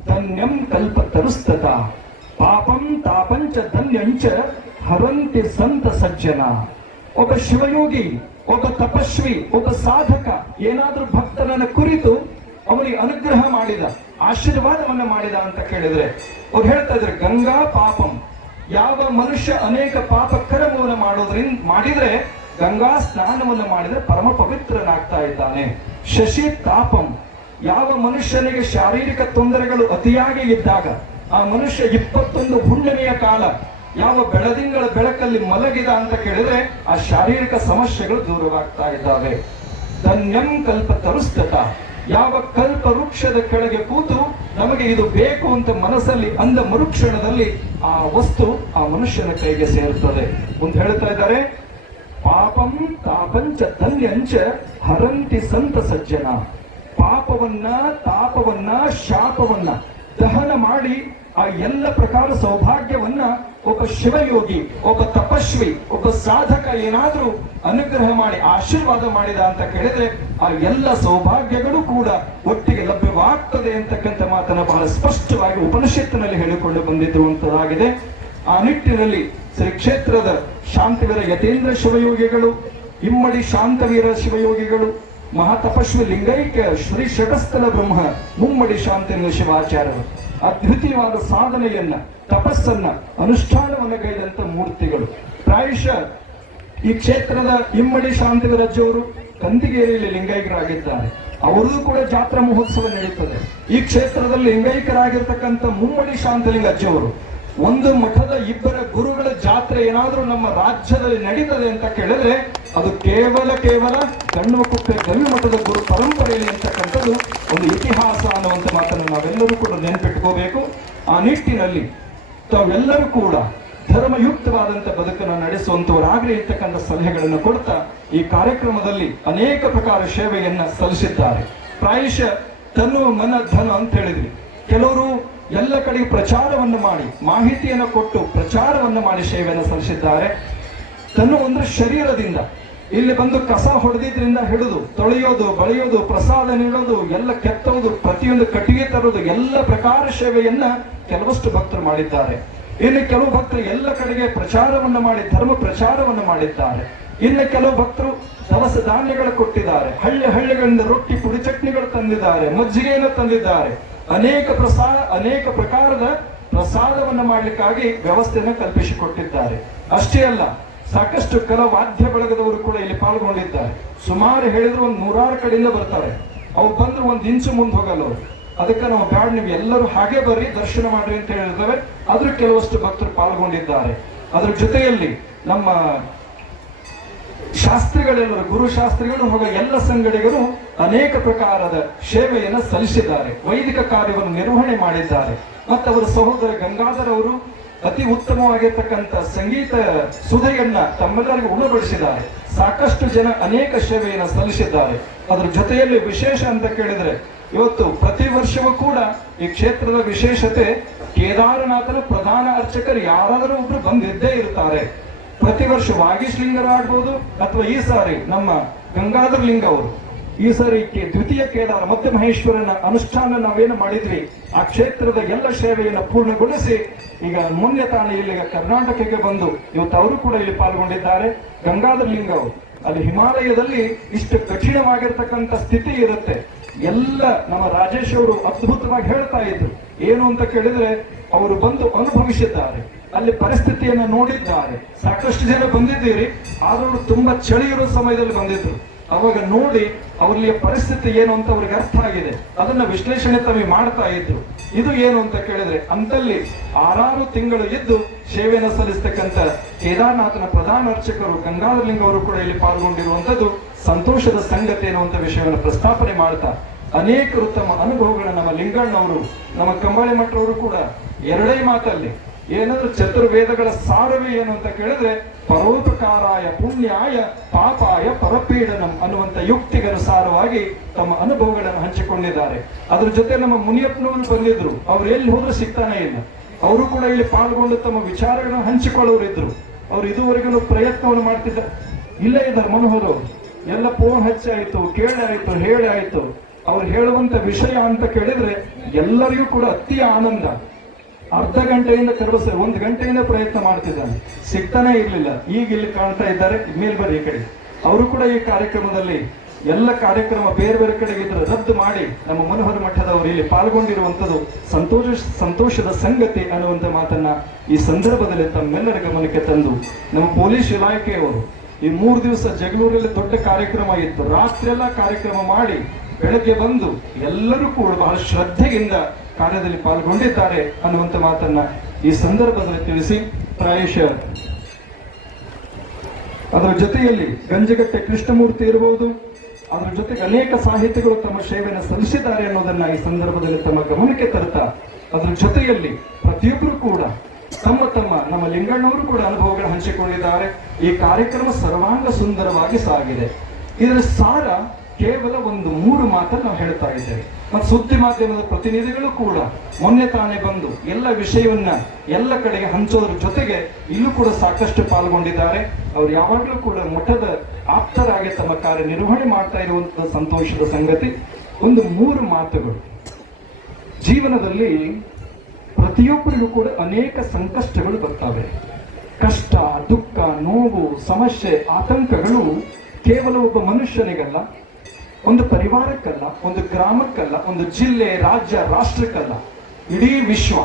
ಧನ್ಯಂ ಕಲ್ಪ ತರುಸ್ತತ ಪಾಪಂ ತಾಪಂಚ ಧನ್ಯಂಚ ಹರಂತಿ ಸಂತ ಸಜ್ಜನ. ಒಬ್ಬ ಶಿವಯೋಗಿ, ಒಬ್ಬ ತಪಸ್ವಿ, ಒಬ್ಬ ಸಾಧಕ ಏನಾದ್ರೂ ಭಕ್ತನನ್ನ ಕುರಿತು ಅವನಿಗೆ ಅನುಗ್ರಹ ಮಾಡಿದ, ಆಶೀರ್ವಾದವನ್ನ ಮಾಡಿದ ಅಂತ ಕೇಳಿದ್ರೆ ಅವ್ರು ಹೇಳ್ತಾ ಇದ್ರೆ, ಗಂಗಾ ಪಾಪಂ, ಯಾವ ಮನುಷ್ಯ ಅನೇಕ ಪಾಪ ಕರ್ಮವನ್ನು ಮಾಡಿದ್ರೆ ಗಂಗಾ ಸ್ನಾನವನ್ನು ಮಾಡಿದ್ರೆ ಪರಮ ಪವಿತ್ರನಾಗ್ತಾ ಇದ್ದಾನೆ. ಶಶಿ ತಾಪಂ, ಯಾವ ಮನುಷ್ಯನಿಗೆ ಶಾರೀರಿಕ ತೊಂದರೆಗಳು ಅತಿಯಾಗಿ ಇದ್ದಾಗ ಆ ಮನುಷ್ಯ 21 ಹುಣ್ಣಿಮೆಯ ಕಾಲ ಯಾವ ಬೆಳದಿಂಗಳ ಬೆಳಕಲ್ಲಿ ಮಲಗಿದ ಅಂತ ಕೇಳಿದ್ರೆ ಆ ಶಾರೀರಿಕ ಸಮಸ್ಯೆಗಳು ದೂರವಾಗ್ತಾ ಇದ್ದಾವೆ. ಧನ್ಯಂ ಕಲ್ಪ ತರುಸ್ತತ, ಯಾವ ಕಲ್ಪ ವೃಕ್ಷದ ಕೆಳಗೆ ಕೂತು ನಮಗೆ ಇದು ಬೇಕು ಅಂತ ಮನಸ್ಸಲ್ಲಿ ಅಂದ ಮರುಕ್ಷಣದಲ್ಲಿ ಆ ವಸ್ತು ಆ ಮನುಷ್ಯನ ಕೈಗೆ ಸೇರುತ್ತದೆ. ಒಂದು ಹೇಳ್ತಾ ಇದ್ದಾರೆ, ಪಾಪಂ ತಾಪಂಚ ಧನ್ಯಂಚ ಹರಂತಿ ಸಂತ ಸಜ್ಜನ. ಪಾಪವನ್ನ, ತಾಪವನ್ನ, ಶಾಪವನ್ನ ದಹನ ಮಾಡಿ ಆ ಎಲ್ಲ ಪ್ರಕಾರ ಸೌಭಾಗ್ಯವನ್ನ ಒಬ್ಬ ಶಿವಯೋಗಿ, ಒಬ್ಬ ತಪಸ್ವಿ, ಒಬ್ಬ ಸಾಧಕ ಏನಾದ್ರೂ ಅನುಗ್ರಹ ಮಾಡಿ ಆಶೀರ್ವಾದ ಮಾಡಿದ ಅಂತ ಕೇಳಿದ್ರೆ ಆ ಎಲ್ಲ ಸೌಭಾಗ್ಯಗಳು ಕೂಡ ಒಟ್ಟಿಗೆ ಲಭ್ಯವಾಗ್ತದೆ ಅಂತಕ್ಕಂಥ ಮಾತನ್ನ ಬಹಳ ಸ್ಪಷ್ಟವಾಗಿ ಉಪನಿಷತ್ತಿನಲ್ಲಿ ಹೇಳಿಕೊಂಡು ಬಂದಿರುವಂತದ್ದಾಗಿದೆ. ಆ ನಿಟ್ಟಿನಲ್ಲಿ ಶ್ರೀ ಕ್ಷೇತ್ರದ ಶಾಂತವೀರ ಯತೇಂದ್ರ ಶಿವಯೋಗಿಗಳು, ಇಮ್ಮಡಿ ಶಾಂತವೀರ ಶಿವಯೋಗಿಗಳು, ಮಹಾತಪಸ್ವಿ ಲಿಂಗೈಕ್ಯ ಶ್ರೀ ಷಟಸ್ಥಲ ಬ್ರಹ್ಮ ಮುಮ್ಮಡಿ ಶಾಂತೇಂದ್ರ ಶಿವಾಚಾರ್ಯರು ಅದ್ವಿತೀಯವಾದ ಸಾಧನೆಯನ್ನ, ತಪಸ್ಸನ್ನ, ಅನುಷ್ಠಾನವನ್ನು ಗೈದಂತ ಮೂರ್ತಿಗಳು. ಪ್ರಾಯಶಃ ಈ ಕ್ಷೇತ್ರದ ಇಮ್ಮಡಿ ಶಾಂತವೀರಜ್ಜವರು ಕಂದಿಗೇರಿಯಲ್ಲಿ ಲಿಂಗೈಕ್ಯರಾಗಿದ್ದಾರೆ. ಅವರದ್ದು ಕೂಡ ಜಾತ್ರಾ ಮಹೋತ್ಸವ ನಡೀತದೆ. ಈ ಕ್ಷೇತ್ರದಲ್ಲಿ ಲಿಂಗೈಕ್ಯರಾಗಿರ್ತಕ್ಕಂಥ ಮುಮ್ಮಡಿ ಶಾಂತಲಿಂಗ ಅಜ್ಜವರು ಒಂದು ಮಠದ ಇಬ್ಬರ ಗುರುಗಳ ಜಾತ್ರೆ ಏನಾದ್ರೂ ನಮ್ಮ ರಾಜ್ಯದಲ್ಲಿ ನಡೀತದೆ ಅಂತ ಕೇಳಿದ್ರೆ ಅದು ಕೇವಲ ಗಂಡುಮಕುಪ್ಪೆ ಗವಿ ಮಠದ ಗುರು ಪರಂಪರೆಯಲ್ಲಿ ಅಂತಕ್ಕಂಥದ್ದು ಒಂದು ಇತಿಹಾಸ ಅನ್ನುವಂಥ ಮಾತನ್ನು ನಾವೆಲ್ಲರೂ ಕೂಡ ನೆನಪಿಟ್ಕೋಬೇಕು. ಆ ನಿಟ್ಟಿನಲ್ಲಿ ತಾವೆಲ್ಲರೂ ಕೂಡ ಧರ್ಮಯುಕ್ತವಾದಂಥ ಬದುಕನ್ನು ನಡೆಸುವಂತವರಾಗ್ಲಿ ಇರ್ತಕ್ಕಂಥ ಸಲಹೆಗಳನ್ನು ಕೊಡ್ತಾ ಈ ಕಾರ್ಯಕ್ರಮದಲ್ಲಿ ಅನೇಕ ಪ್ರಕಾರ ಸೇವೆಯನ್ನ ಸಲ್ಲಿಸಿದ್ದಾರೆ. ಪ್ರಾಯಶಃ ತನು ಮನ ಧನ ಅಂತ ಹೇಳಿದ್ವಿ. ಕೆಲವರು ಎಲ್ಲ ಕಡೆ ಪ್ರಚಾರವನ್ನು ಮಾಡಿ, ಮಾಹಿತಿಯನ್ನು ಕೊಟ್ಟು ಪ್ರಚಾರವನ್ನು ಮಾಡಿ ಸೇವೆಯನ್ನು ಸಲ್ಲಿಸಿದ್ದಾರೆ. ತನ್ನ ಒಂದು ಶರೀರದಿಂದ ಇಲ್ಲಿ ಬಂದು ಕಸ ಹೊಡೆದಿದ್ರಿಂದ ಹಿಡಿದು ತೊಳೆಯೋದು, ಬಳಿಯೋದು, ಪ್ರಸಾದ ನೀಡೋದು, ಎಲ್ಲ ಕೆತ್ತೋದು, ಪ್ರತಿಯೊಂದು ಕಟ್ಟಿಗೆ ತರೋದು, ಎಲ್ಲ ಪ್ರಕಾರ ಸೇವೆಯನ್ನ ಕೆಲವಷ್ಟು ಭಕ್ತರು ಮಾಡಿದ್ದಾರೆ. ಇನ್ನು ಕೆಲವು ಭಕ್ತರು ಎಲ್ಲ ಕಡೆಗೆ ಪ್ರಚಾರವನ್ನು ಮಾಡಿ ಧರ್ಮ ಪ್ರಚಾರವನ್ನು ಮಾಡಿದ್ದಾರೆ. ಇನ್ನು ಕೆಲವು ಭಕ್ತರು ದವಸ ಧಾನ್ಯಗಳು ಕೊಟ್ಟಿದ್ದಾರೆ. ಹಳ್ಳಿಗಳಿಂದ ರೊಟ್ಟಿ ಪುಡಿ ಚಟ್ನಿಗಳು ತಂದಿದ್ದಾರೆ, ಮಜ್ಜಿಗೆಯನ್ನು ತಂದಿದ್ದಾರೆ. ಅನೇಕ ಪ್ರಕಾರದ ಪ್ರಸಾದವನ್ನು ಮಾಡಲಿಕ್ಕಾಗಿ ವ್ಯವಸ್ಥೆಯನ್ನು ಕಲ್ಪಿಸಿಕೊಟ್ಟಿದ್ದಾರೆ. ಅಷ್ಟೇ ಅಲ್ಲ, ಸಾಕಷ್ಟು ಕೆಲವು ವಾದ್ಯ ಬಳಗದವರು ಕೂಡ ಇಲ್ಲಿ ಪಾಲ್ಗೊಂಡಿದ್ದಾರೆ. ಸುಮಾರು ಹೇಳಿದ್ರು 100 ಕಡೆಯಿಂದ ಬರ್ತಾರೆ. ಅವ್ರು ಬಂದ್ರು 1 ಇಂಚು ಮುಂದೆ ಹೋಗಲ್ಲ ಅವರು. ಅದಕ್ಕೆ ನಾವು ಬ್ಯಾಡ, ನೀವು ಎಲ್ಲರೂ ಹಾಗೆ ಬರ್ರಿ, ದರ್ಶನ ಮಾಡ್ರಿ ಅಂತ ಹೇಳಿರ್ತೇವೆ. ಆದ್ರೂ ಕೆಲವಷ್ಟು ಭಕ್ತರು ಪಾಲ್ಗೊಂಡಿದ್ದಾರೆ. ಅದ್ರ ಜೊತೆಯಲ್ಲಿ ನಮ್ಮ ಶಾಸ್ತ್ರಿಗಳೆಲ್ಲರೂ, ಗುರು ಶಾಸ್ತ್ರಿಗಳು ಹಾಗೂ ಎಲ್ಲ ಸಂಗಡಿಗರು ಅನೇಕ ಪ್ರಕಾರದ ಸೇವೆಯನ್ನು ಸಲ್ಲಿಸಿದ್ದಾರೆ, ವೈದಿಕ ಕಾರ್ಯವನ್ನು ನಿರ್ವಹಣೆ ಮಾಡಿದ್ದಾರೆ. ಮತ್ತು ಅವರ ಸಹೋದರ ಗಂಗಾಧರ್ ಅವರು ಅತಿ ಉತ್ತಮವಾಗಿರ್ತಕ್ಕಂಥ ಸಂಗೀತ ಸುಧೆಯನ್ನ ತಮ್ಮೆಲ್ಲರಿಗೂ ಉಣಬಡಿಸಿದ್ದಾರೆ. ಸಾಕಷ್ಟು ಜನ ಅನೇಕ ಸೇವೆಯನ್ನು ಸಲ್ಲಿಸಿದ್ದಾರೆ. ಅದರ ಜೊತೆಯಲ್ಲಿ ವಿಶೇಷ ಅಂತ ಕೇಳಿದ್ರೆ, ಇವತ್ತು ಪ್ರತಿ ವರ್ಷವೂ ಕೂಡ ಈ ಕ್ಷೇತ್ರದ ವಿಶೇಷತೆ, ಕೇದಾರನಾಥನ ಪ್ರಧಾನ ಅರ್ಚಕರು ಯಾರಾದರೂ ಒಬ್ರು ಬಂದಿದ್ದೇ ಇರ್ತಾರೆ. ಪ್ರತಿ ವರ್ಷ ವಾಗೀಶ್ಲಿಂಗರಾಗ್ಬೋದು ಅಥವಾ ಈ ಸಾರಿ ನಮ್ಮ ಗಂಗಾಧರ ಲಿಂಗ ಅವರು, ಈ ಸಾರಿ ದ್ವಿತೀಯ ಕೇದಾರ ಮತ್ತೆ ಮಹೇಶ್ವರನ ಅನುಷ್ಠಾನ ನಾವೇನು ಮಾಡಿದ್ವಿ, ಆ ಕ್ಷೇತ್ರದ ಎಲ್ಲ ಸೇವೆಯನ್ನು ಪೂರ್ಣಗೊಳಿಸಿ ಈಗ ಮುಂದೆ ತಾನೇ ಇಲ್ಲಿ ಕರ್ನಾಟಕಕ್ಕೆ ಬಂದು ಇವತ್ತು ಅವರು ಕೂಡ ಇಲ್ಲಿ ಪಾಲ್ಗೊಂಡಿದ್ದಾರೆ. ಗಂಗಾಧರ ಲಿಂಗ ಅವರು ಅಲ್ಲಿ ಹಿಮಾಲಯದಲ್ಲಿ ಇಷ್ಟು ಕಠಿಣವಾಗಿರ್ತಕ್ಕಂಥ ಸ್ಥಿತಿ ಇರುತ್ತೆ. ಎಲ್ಲ ನಮ್ಮ ರಾಜೇಶ್ ಅವರು ಅದ್ಭುತವಾಗಿ ಹೇಳ್ತಾ ಇದ್ರು. ಏನು ಅಂತ ಕೇಳಿದ್ರೆ, ಅವರು ಬಂದು ಅನುಭವಿಸಿದ್ದಾರೆ, ಅಲ್ಲಿ ಪರಿಸ್ಥಿತಿಯನ್ನು ನೋಡಿದ್ದಾರೆ. ಸಾಕಷ್ಟು ಜನ ಬಂದಿದ್ದೀರಿ, ಆದರೂ ತುಂಬಾ ಚಳಿ ಇರೋ ಸಮಯದಲ್ಲಿ ಬಂದಿದ್ರು. ಅವಾಗ ನೋಡಿ ಅವ್ರಲ್ಲಿ ಪರಿಸ್ಥಿತಿ ಏನು ಅಂತ ಅವ್ರಿಗೆ ಅರ್ಥ ಆಗಿದೆ. ಅದನ್ನ ವಿಶ್ಲೇಷಣೆ ತಮಗೆ ಮಾಡ್ತಾ ಇದ್ರು. ಇದು ಏನು ಅಂತ ಕೇಳಿದ್ರೆ, ಅಂತಲ್ಲಿ 6 ತಿಂಗಳು ಇದ್ದು ಸೇವೆಯನ್ನು ಸಲ್ಲಿಸ್ತಕ್ಕಂಥ ಕೇದಾರನಾಥನ ಪ್ರಧಾನ ಅರ್ಚಕರು ಗಂಗಾಧರಲಿಂಗ ಅವರು ಕೂಡ ಇಲ್ಲಿ ಪಾಲ್ಗೊಂಡಿರುವಂತದ್ದು ಸಂತೋಷದ ಸಂಗತಿ ಅನ್ನುವಂಥ ವಿಷಯವನ್ನು ಪ್ರಸ್ತಾಪನೆ ಮಾಡ್ತಾ ಅನೇಕರು ತಮ್ಮ ಅನುಭವಗಳನ್ನ ನಮ್ಮ ಲಿಂಗಣ್ಣವರು, ನಮ್ಮ ಕಂಬಳಿ ಮಠರವರು ಕೂಡ ಎರಡೇ ಮಾತಲ್ಲಿ ಏನಾದ್ರೂ ಚತುರ್ವೇದಗಳ ಸಾರವೇ ಏನು ಅಂತ ಕೇಳಿದ್ರೆ, ಪರೋಪಕಾರಾಯ ಪುಣ್ಯಾಯ ಪಾಪಾಯ ಪರಪೀಡನಂ ಅನ್ನುವಂಥ ಯುಕ್ತಿಗನುಸಾರವಾಗಿ ತಮ್ಮ ಅನುಭವಗಳನ್ನು ಹಂಚಿಕೊಂಡಿದ್ದಾರೆ. ಅದ್ರ ಜೊತೆ ನಮ್ಮ ಮುನಿಯಪ್ಪನವರು ಬಂದಿದ್ರು, ಅವ್ರು ಎಲ್ಲಿ ಹೋದ್ರೂ ಸಿಗ್ತಾನೆ ಇಲ್ಲ. ಅವರು ಕೂಡ ಇಲ್ಲಿ ಪಾಲ್ಗೊಂಡು ತಮ್ಮ ವಿಚಾರಗಳನ್ನು ಹಂಚಿಕೊಳ್ಳೋರು ಇದ್ರು. ಅವ್ರು ಇದುವರೆಗೂ ಪ್ರಯತ್ನವನ್ನು ಮಾಡ್ತಿದ್ದ ಇಲ್ಲೇ ಇದ್ದಾರೆ ಮನೋಹರ್ ಅವರು. ಎಲ್ಲ ಫೋನ್ ಹಚ್ಚಾಯ್ತು, ಕೇಳಾಯ್ತು, ಹೇಳಾಯ್ತು. ಅವ್ರು ಹೇಳುವಂತ ವಿಷಯ ಅಂತ ಕೇಳಿದ್ರೆ ಎಲ್ಲರಿಗೂ ಕೂಡ ಅತಿ ಆನಂದ. ಅರ್ಧ ಗಂಟೆಯಿಂದ ಕರೆಸ 1 ಗಂಟೆಯಿಂದ ಪ್ರಯತ್ನ ಮಾಡ್ತಿದ್ದಾನೆ, ಸಿಗ್ತಾನೆ ಇರ್ಲಿಲ್ಲ. ಈಗ ಇಲ್ಲಿ ಕಾಣ್ತಾ ಇದ್ದಾರೆ, ಮೇಲ್ ಬರ್ರಿ ಈ ಕಡೆ. ಅವರು ಕೂಡ ಈ ಕಾರ್ಯಕ್ರಮದಲ್ಲಿ ಎಲ್ಲ ಕಾರ್ಯಕ್ರಮ ಬೇರೆ ಬೇರೆ ಕಡೆಗೆ ಇದ್ರೆ ರದ್ದು ಮಾಡಿ ನಮ್ಮ ಮನೋಹರ ಮಠದವರು ಇಲ್ಲಿ ಪಾಲ್ಗೊಂಡಿರುವಂತದ್ದು ಸಂತೋಷದ ಸಂಗತಿ ಅನ್ನುವಂಥ ಮಾತನ್ನ ಈ ಸಂದರ್ಭದಲ್ಲಿ ತಮ್ಮೆಲ್ಲರ ಗಮನಕ್ಕೆ ತಂದು, ನಮ್ಮ ಪೊಲೀಸ್ ಇಲಾಖೆಯವರು ಈ 3 ದಿವಸ ಜಗಳೂರಲ್ಲಿ ದೊಡ್ಡ ಕಾರ್ಯಕ್ರಮ ಇತ್ತು. ರಾತ್ರಿಯೆಲ್ಲ ಕಾರ್ಯಕ್ರಮ ಮಾಡಿ ಬೆಳಗ್ಗೆ ಬಂದು ಎಲ್ಲರೂ ಕೂಡ ಬಹಳ ಶ್ರದ್ಧೆಯಿಂದ ಕಾರ್ಯದಲ್ಲಿ ಪಾಲ್ಗೊಂಡಿದ್ದಾರೆ ಅನ್ನುವಂಥ ಮಾತನ್ನ ಈ ಸಂದರ್ಭದಲ್ಲಿ ತಿಳಿಸಿ, ಪ್ರಾಯಶಃ ಅದರ ಜೊತೆಯಲ್ಲಿ ಗಂಜಗಟ್ಟೆ ಕೃಷ್ಣಮೂರ್ತಿ ಇರಬಹುದು, ಅದರ ಜೊತೆಗೆ ಅನೇಕ ಸಾಹಿತಿಗಳು ತಮ್ಮ ಸೇವೆಯನ್ನು ಸಲ್ಲಿಸಿದ್ದಾರೆ ಅನ್ನೋದನ್ನ ಈ ಸಂದರ್ಭದಲ್ಲಿ ತಮ್ಮ ಗಮನಕ್ಕೆ ತರ್ತಾ, ಅದರ ಜೊತೆಯಲ್ಲಿ ಪ್ರತಿಯೊಬ್ಬರು ಕೂಡ ತಮ್ಮ ನಮ್ಮ ಲಿಂಗಣ್ಣವರು ಕೂಡ ಅನುಭವಗಳು ಹಂಚಿಕೊಂಡಿದ್ದಾರೆ. ಈ ಕಾರ್ಯಕ್ರಮ ಸರ್ವಾಂಗ ಸುಂದರವಾಗಿ ಸಾಗಿದೆ. ಇದರ ಸಾರ ಕೇವಲ 3 ಮಾತನ್ನು ನಾವು ಹೇಳ್ತಾ ಇದ್ದೇವೆ. ಮತ್ತು ಸುದ್ದಿ ಮಾಧ್ಯಮದ ಪ್ರತಿನಿಧಿಗಳು ಕೂಡ ಮೊನ್ನೆ ತಾನೇ ಬಂದು ಎಲ್ಲ ವಿಷಯವನ್ನ ಎಲ್ಲ ಕಡೆಗೆ ಹಂಚೋದ್ರ ಜೊತೆಗೆ ಇಲ್ಲೂ ಕೂಡ ಸಾಕಷ್ಟು ಪಾಲ್ಗೊಂಡಿದ್ದಾರೆ. ಅವ್ರು ಯಾವಾಗಲೂ ಕೂಡ ಮಠದ ಆಪ್ತರಾಗಿ ತಮ್ಮ ಕಾರ್ಯ ನಿರ್ವಹಣೆ ಮಾಡ್ತಾ ಇರುವಂತಹ ಸಂತೋಷದ ಸಂಗತಿ. 3 ಮಾತುಗಳು. ಜೀವನದಲ್ಲಿ ಪ್ರತಿಯೊಬ್ಬರಿಗೂ ಕೂಡ ಅನೇಕ ಸಂಕಷ್ಟಗಳು ಬರ್ತವೆ. ಕಷ್ಟ, ದುಃಖ, ನೋವು, ಸಮಸ್ಯೆ, ಆತಂಕಗಳು ಕೇವಲ ಒಬ್ಬ ಮನುಷ್ಯನಿಗಲ್ಲ, ಒಂದು ಪರಿವಾರಕ್ಕಲ್ಲ, ಒಂದು ಗ್ರಾಮಕ್ಕಲ್ಲ, ಒಂದು ಜಿಲ್ಲೆ, ರಾಜ್ಯ, ರಾಷ್ಟ್ರಕ್ಕಲ್ಲ, ಇಡೀ ವಿಶ್ವ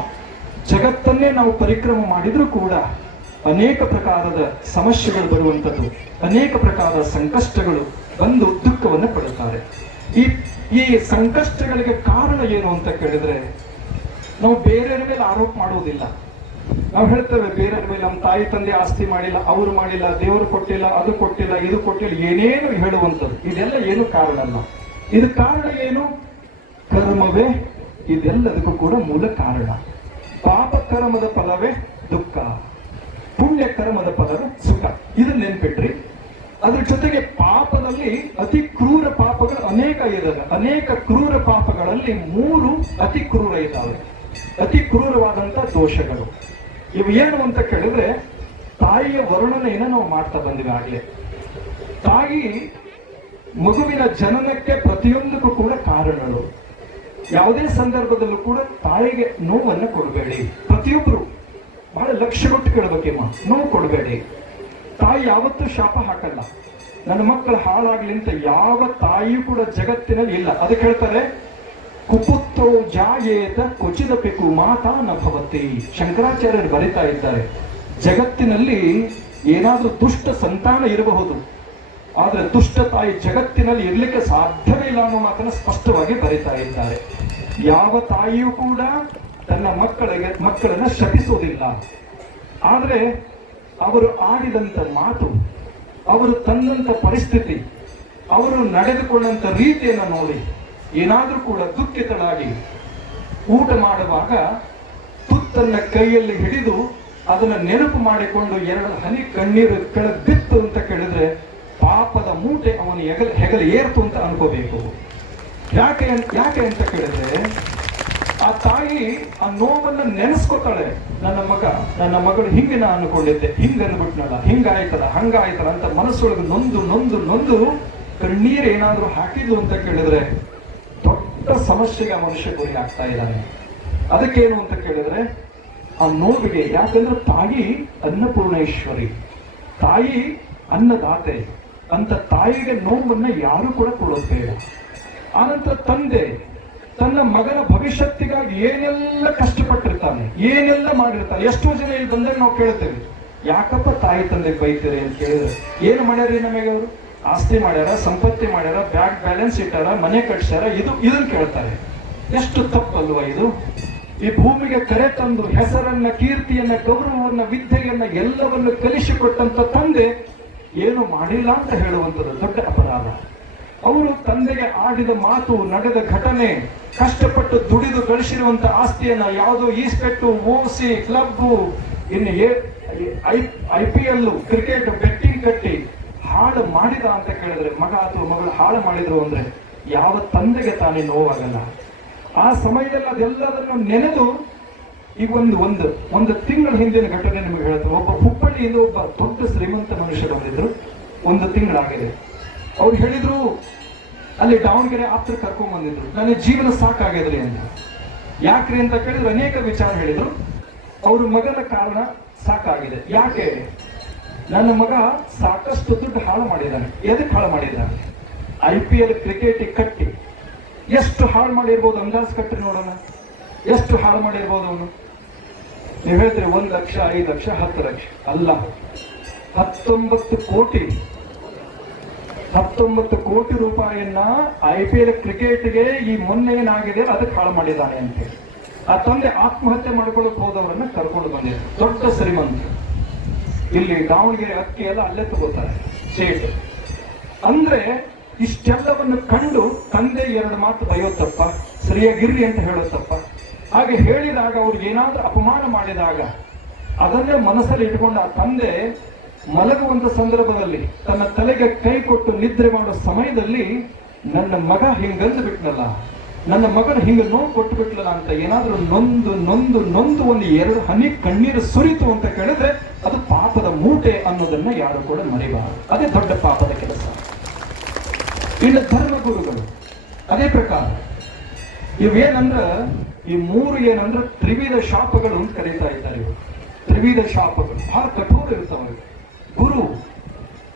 ಜಗತ್ತನ್ನೇ ನಾವು ಪರಿಕ್ರಮ ಮಾಡಿದ್ರೂ ಕೂಡ ಅನೇಕ ಪ್ರಕಾರದ ಸಮಸ್ಯೆಗಳು ಬರುವಂಥದ್ದು, ಅನೇಕ ಪ್ರಕಾರದ ಸಂಕಷ್ಟಗಳು ಬಂದು ದುಃಖವನ್ನು ಪಡುತ್ತಾರೆ. ಈ ಸಂಕಷ್ಟಗಳಿಗೆ ಕಾರಣ ಏನು ಅಂತ ಕೇಳಿದ್ರೆ, ನಾವು ಬೇರೆಯವರ ಮೇಲೆ ಆರೋಪ ಮಾಡುವುದಿಲ್ಲ. ನಾವು ಹೇಳ್ತೇವೆ ಬೇರೆಯವರ ಮೇಲೆ ನಮ್ಮ ತಾಯಿ ತಂದೆ ಆಸ್ತಿ ಮಾಡಿಲ್ಲ, ಅವರು ಮಾಡಿಲ್ಲ, ದೇವರು ಕೊಟ್ಟಿಲ್ಲ, ಅದು ಕೊಟ್ಟಿಲ್ಲ, ಇದು ಕೊಟ್ಟಿಲ್ಲ, ಏನೇನು ಹೇಳುವಂಥದ್ದು. ಇದೆಲ್ಲ ಏನು ಕಾರಣ ಅಲ್ಲ. ಇದು ಕಾರಣ ಏನು? ಕರ್ಮವೇ ಇದೆಲ್ಲದಕ್ಕೂ ಕೂಡ ಮೂಲ ಕಾರಣ. ಪಾಪ ಕರ್ಮದ ಫಲವೇ ದುಃಖ, ಪುಣ್ಯ ಕರ್ಮದ ಫಲವೇ ಸುಖ. ಇದನ್ನ ನೆನ್ಪಿಟ್ರಿ. ಅದ್ರ ಜೊತೆಗೆ ಪಾಪದಲ್ಲಿ ಅತಿ ಕ್ರೂರ ಪಾಪಗಳು ಅನೇಕ ಇದ್ದಾವೆ. ಅನೇಕ ಕ್ರೂರ ಪಾಪಗಳಲ್ಲಿ 3 ಅತಿ ಕ್ರೂರ ಇದ್ದಾವೆ. ಅತಿ ಕ್ರೂರವಾದಂತ ದೋಷಗಳು ಇವು ಏನು ಅಂತ ಕೇಳಿದ್ರೆ, ತಾಯಿಯ ವರ್ಣನೆಯನ್ನು ನಾವು ಮಾಡ್ತಾ ಬಂದಿವೆ. ಆಗ್ಲೇ ತಾಯಿ ಮಗುವಿನ ಜನನಕ್ಕೆ ಪ್ರತಿಯೊಂದಕ್ಕೂ ಕೂಡ ಕಾರಣಗಳು. ಯಾವುದೇ ಸಂದರ್ಭದಲ್ಲೂ ಕೂಡ ತಾಯಿಗೆ ನೋವನ್ನು ಕೊಡಬೇಡಿ. ಪ್ರತಿಯೊಬ್ಬರು ಬಹಳ ಲಕ್ಷ್ಯ ಕೊಟ್ಟು ಕೇಳಬೇಕೇಮ್ಮ, ನೋವು ಕೊಡಬೇಡಿ. ತಾಯಿ ಯಾವತ್ತೂ ಶಾಪ ಹಾಕಲ್ಲ. ನನ್ನ ಮಕ್ಕಳು ಹಾಳಾಗ್ಲಿ ಅಂತ ಯಾವ ತಾಯಿಯೂ ಕೂಡ ಜಗತ್ತಿನಲ್ಲಿ ಇಲ್ಲ. ಅದಕ್ಕೆ ಹೇಳ್ತಾರೆ, ಕುಪುತ್ರೋ ಜಾಯೇತ ಕೊಚಿದಪೆಕು ಮಾತಾ ನ ಭವತಿ. ಶಂಕರಾಚಾರ್ಯರು ಬರಿತಾ ಇದ್ದಾರೆ, ಜಗತ್ತಿನಲ್ಲಿ ಏನಾದ್ರೂ ದುಷ್ಟ ಸಂತಾನ ಇರಬಹುದು, ಆದ್ರೆ ದುಷ್ಟ ತಾಯಿ ಜಗತ್ತಿನಲ್ಲಿ ಇರ್ಲಿಕ್ಕೆ ಸಾಧ್ಯವೇ ಇಲ್ಲ ಅನ್ನೋ ಮಾತನ್ನ ಸ್ಪಷ್ಟವಾಗಿ ಬರಿತಾ ಇದ್ದಾರೆ. ಯಾವ ತಾಯಿಯೂ ಕೂಡ ತನ್ನ ಮಕ್ಕಳನ್ನ ಶಪಿಸುವುದಿಲ್ಲ. ಆದ್ರೆ ಅವರು ಆಡಿದಂತ ಮಾತು, ಅವರು ತಂದಂತ ಪರಿಸ್ಥಿತಿ, ಅವರು ನಡೆದುಕೊಂಡಂತ ರೀತಿಯನ್ನು ನೋಡಿ ಏನಾದ್ರೂ ಕೂಡ ದುಃಖಿತಳಾಗಿ ಊಟ ಮಾಡುವಾಗ ತುತ್ತನ್ನ ಕೈಯಲ್ಲಿ ಹಿಡಿದು ಅದನ್ನ ನೆನಪು ಮಾಡಿಕೊಂಡು 2 ಹನಿ ಕಣ್ಣೀರು ಕೆಳಗೆ ಬಿತ್ತು ಅಂತ ಕೇಳಿದ್ರೆ ಪಾಪದ ಮೂಟೆ ಅವನ ಹೆಗಲು ಏರ್ತು ಅಂತ ಅನ್ಕೋಬೇಕು. ಯಾಕೆ ಅಂತ ಕೇಳಿದ್ರೆ, ಆ ತಾಯಿ ಆ ನೋವನ್ನ ನೆನೆಸ್ಕೊತಾಳೆ. ನನ್ನ ಮಗಳು ಹಿಂಗೆ ನಾ ಅನ್ಕೊಂಡಿದ್ದೆ, ಹಿಂಗ ಅಂದ್ಬಿಟ್ನಲ್ಲ, ಹಿಂಗಾಯ್ತಲ್ಲ, ಹಂಗಾಯ್ತಲ್ಲ ಅಂತ ಮನಸ್ಸೊಳಗೆ ನೊಂದು ನೊಂದು ನೊಂದು ಕಣ್ಣೀರು ಏನಾದ್ರೂ ಹಾಕಿದ್ಲು ಅಂತ ಕೇಳಿದ್ರೆ ದೊಡ್ಡ ಸಮಸ್ಯೆಗೆ ಆ ಮನುಷ್ಯ ಗುರಿ ಆಗ್ತಾ ಇದ್ದಾನೆ. ಅದಕ್ಕೇನು ಅಂತ ಕೇಳಿದ್ರೆ ಆ ನೋವಿಗೆ. ಯಾಕಂದ್ರೆ ತಾಯಿ ಅನ್ನಪೂರ್ಣೇಶ್ವರಿ, ತಾಯಿ ಅನ್ನದಾತೆ. ಅಂತ ತಾಯಿಗೆ ನೋವನ್ನ ಯಾರು ಕೂಡ ಕೊಡೋದು ಬೇಡ. ಆನಂತರ ತಂದೆ ತನ್ನ ಮಗನ ಭವಿಷ್ಯತ್ತಿಗಾಗಿ ಏನೆಲ್ಲ ಕಷ್ಟಪಟ್ಟಿರ್ತಾನೆ, ಏನೆಲ್ಲ ಮಾಡಿರ್ತಾನೆ. ಎಷ್ಟೋ ಜನ ಇಲ್ಲಿ ಬಂದಾಗ ನಾವು ಕೇಳ್ತೇವೆ, ಯಾಕಪ್ಪ ತಾಯಿ ತಂದೆ ಬೈತೀರಿ ಅಂತ ಕೇಳಿದ್ರೆ, ಏನು ಮಾಡ್ಯಾರಿ ನಮಗೆ ಅವರು? ಆಸ್ತಿ ಮಾಡ್ಯಾರ, ಸಂಪತ್ತಿ ಮಾಡ್ಯಾರ, ಬ್ಯಾಂಕ್ ಬ್ಯಾಲೆನ್ಸ್ ಇಟ್ಟಾರ, ಮನೆ ಕಟ್ಸ್ಯಾರ, ಇದನ್ನ ಕೇಳ್ತಾರೆ. ಎಷ್ಟು ತಪ್ಪಲ್ವಾ ಇದು? ಈ ಭೂಮಿಗೆ ಕರೆ ತಂದು ಹೆಸರನ್ನ, ಕೀರ್ತಿಯನ್ನ, ಗೌರವವನ್ನ, ವಿದ್ಯೆಯನ್ನ ಎಲ್ಲವನ್ನು ಕಲಿಸಿಕೊಟ್ಟಂತ ತಂದೆ ಏನು ಮಾಡಿಲ್ಲ ಅಂತ ಹೇಳುವಂಥದ್ದು ದೊಡ್ಡ ಅಪರಾಧ. ಅವರು ತಂದೆಗೆ ಆಡಿದ ಮಾತು, ನಡೆದ ಘಟನೆ, ಕಷ್ಟಪಟ್ಟು ದುಡಿದು ಗಳಿಸಿರುವಂತ ಆಸ್ತಿಯನ್ನ ಯಾವುದೋ ಈಸ್ಪೆಟ್ಟು, ಓಸಿ, ಕ್ಲಬ್, ಇನ್ನು IPL, ಕ್ರಿಕೆಟ್ ಬೆಟ್ಟಿಂಗ್ ಕಟ್ಟಿ ಹಾಳು ಮಾಡಿದ ಅಂತ ಕೇಳಿದ್ರೆ, ಮಗ ಅಥವಾ ಮಗಳು ಹಾಳು ಮಾಡಿದ್ರು ಅಂದ್ರೆ ಯಾವ ತಂದೆಗೆ ತಾನೇ ನೋವಾಗಲ್ಲ? ಆ ಸಮಯದಲ್ಲಿ ಅದೆಲ್ಲದನ್ನು ನೆನೆದು ಈಗ ಒಂದು ತಿಂಗಳ ಹಿಂದಿನ ಘಟನೆ ನಿಮಗೆ ಹೇಳ್ತಾರೆ. ಒಬ್ಬ ಹುಬ್ಬಳ್ಳಿಯಿಂದ ಒಬ್ಬ ದೊಡ್ಡ ಶ್ರೀಮಂತ ಮನುಷ್ಯ ಬಂದಿದ್ರು. ಒಂದು ತಿಂಗಳಾಗಿದೆ. ಅವ್ರು ಹೇಳಿದ್ರು, ಅಲ್ಲಿ ದಾವಣಗೆರೆ ಆಪ್ತರು ಕರ್ಕೊಂಡ್ ಬಂದಿದ್ರು, ನನಗೆ ಜೀವನ ಸಾಕಾಗಿದ್ರಿ ಅಂತ. ಯಾಕ್ರಿ ಅಂತ ಕೇಳಿದ್ರು, ಅನೇಕ ವಿಚಾರ ಹೇಳಿದ್ರು. ಅವ್ರ ಮಗನ ಕಾರಣ ಸಾಕಾಗಿದೆ. ಯಾಕೆ? ನನ್ನ ಮಗ ಸಾಕಷ್ಟು ದುಡ್ಡು ಹಾಳು ಮಾಡಿದ್ದಾನೆ. ಎದಕ್ಕೆ ಹಾಳು ಮಾಡಿದ್ದಾನೆ? IPL ಕ್ರಿಕೆಟ್ ಕಟ್ಟಿ ಎಷ್ಟು ಹಾಳು ಮಾಡಿರ್ಬೋದು? ಅಂದಾಜು ಕಟ್ಟಿ ನೋಡೋಣ, ಎಷ್ಟು ಹಾಳು ಮಾಡಿರ್ಬೋದು ಅವನು? ನೀವು ಹೇಳಿದ್ರೆ 1 ಲಕ್ಷ, 5 ಲಕ್ಷ, 10 ಲಕ್ಷ ಅಲ್ಲ, 19 ಕೋಟಿ. 19 ಕೋಟಿ ರೂಪಾಯಿಯನ್ನ IPL ಕ್ರಿಕೆಟ್ಗೆ ಈ ಮೊನ್ನೆ ಏನಾಗಿದೆ ಅದಕ್ಕೆ ಹಾಳು ಮಾಡಿದ್ದಾನೆ ಅಂತ ಹೇಳಿ ಆ ತಂದೆ ಆತ್ಮಹತ್ಯೆ ಮಾಡ್ಕೊಳ್ಳಕ್ ಹೋದವರನ್ನ ಕರ್ಕೊಂಡು ಬಂದಿದ್ರು. ದೊಡ್ಡ ಶ್ರೀಮಂತ. ಇಲ್ಲಿ ದಾವಣಗೆರೆ ಅಕ್ಕಿ ಎಲ್ಲ ಅಲ್ಲೇ ತಗೋತಾರೆ ಸೇಟ್. ಅಂದ್ರೆ ಇಷ್ಟೆಲ್ಲವನ್ನು ಕಂಡು ತಂದೆ 2 ಮಾತು ಬೈಯೋತ್ತಪ್ಪ, ಸರಿಯಾಗಿರ್ರಿ ಅಂತ ಹೇಳೋತ್ತಪ್ಪ. ಹಾಗೆ ಹೇಳಿದಾಗ ಅವ್ರಿಗೆ ಏನಾದ್ರೂ ಅಪಮಾನ ಮಾಡಿದಾಗ ಅದನ್ನೇ ಮನಸ್ಸಲ್ಲಿ ಇಟ್ಕೊಂಡು ಆ ತಂದೆ ಮಲಗುವಂತ ಸಂದರ್ಭದಲ್ಲಿ ತನ್ನ ತಲೆಗೆ ಕೈ ಕೊಟ್ಟು ನಿದ್ರೆ ಮಾಡೋ ಸಮಯದಲ್ಲಿ ನನ್ನ ಮಗ ಹಿಂಗಂದು ಬಿಟ್ನಲ್ಲ, ನನ್ನ ಮಗನ ಹಿಂಗ ನೋವು ಕೊಟ್ಟು ಬಿಟ್ಲಲ್ಲ ಅಂತ ಏನಾದ್ರೂ ನೊಂದು ನೊಂದು ನೊಂದು 1-2 ಹನಿ ಕಣ್ಣೀರು ಸುರಿತು ಅಂತ ಕೇಳಿದ್ರೆ ಅದು ಪಾಪದ ಮೂಟೆ ಅನ್ನೋದನ್ನ ಯಾರು ಕೂಡ ಮರಿಬಾರದು. ಅದೇ ದೊಡ್ಡ ಪಾಪದ ಕೆಲಸ. ಇನ್ನು ಧರ್ಮಗುರುಗಳು ಅದೇ ಪ್ರಕಾರ. ಇವೇನಂದ್ರ ಈ 3 ಏನಂದ್ರೆ ತ್ರಿವಿಧ ಶಾಪಗಳು ಅಂತ ಕರೀತಾ ಇದ್ದಾರೆ. ಇವರು ತ್ರಿವಿಧ ಶಾಪಗಳು ಬಹಳ ಕಠೋರ ಇರ್ತಾವೆ. ಗುರು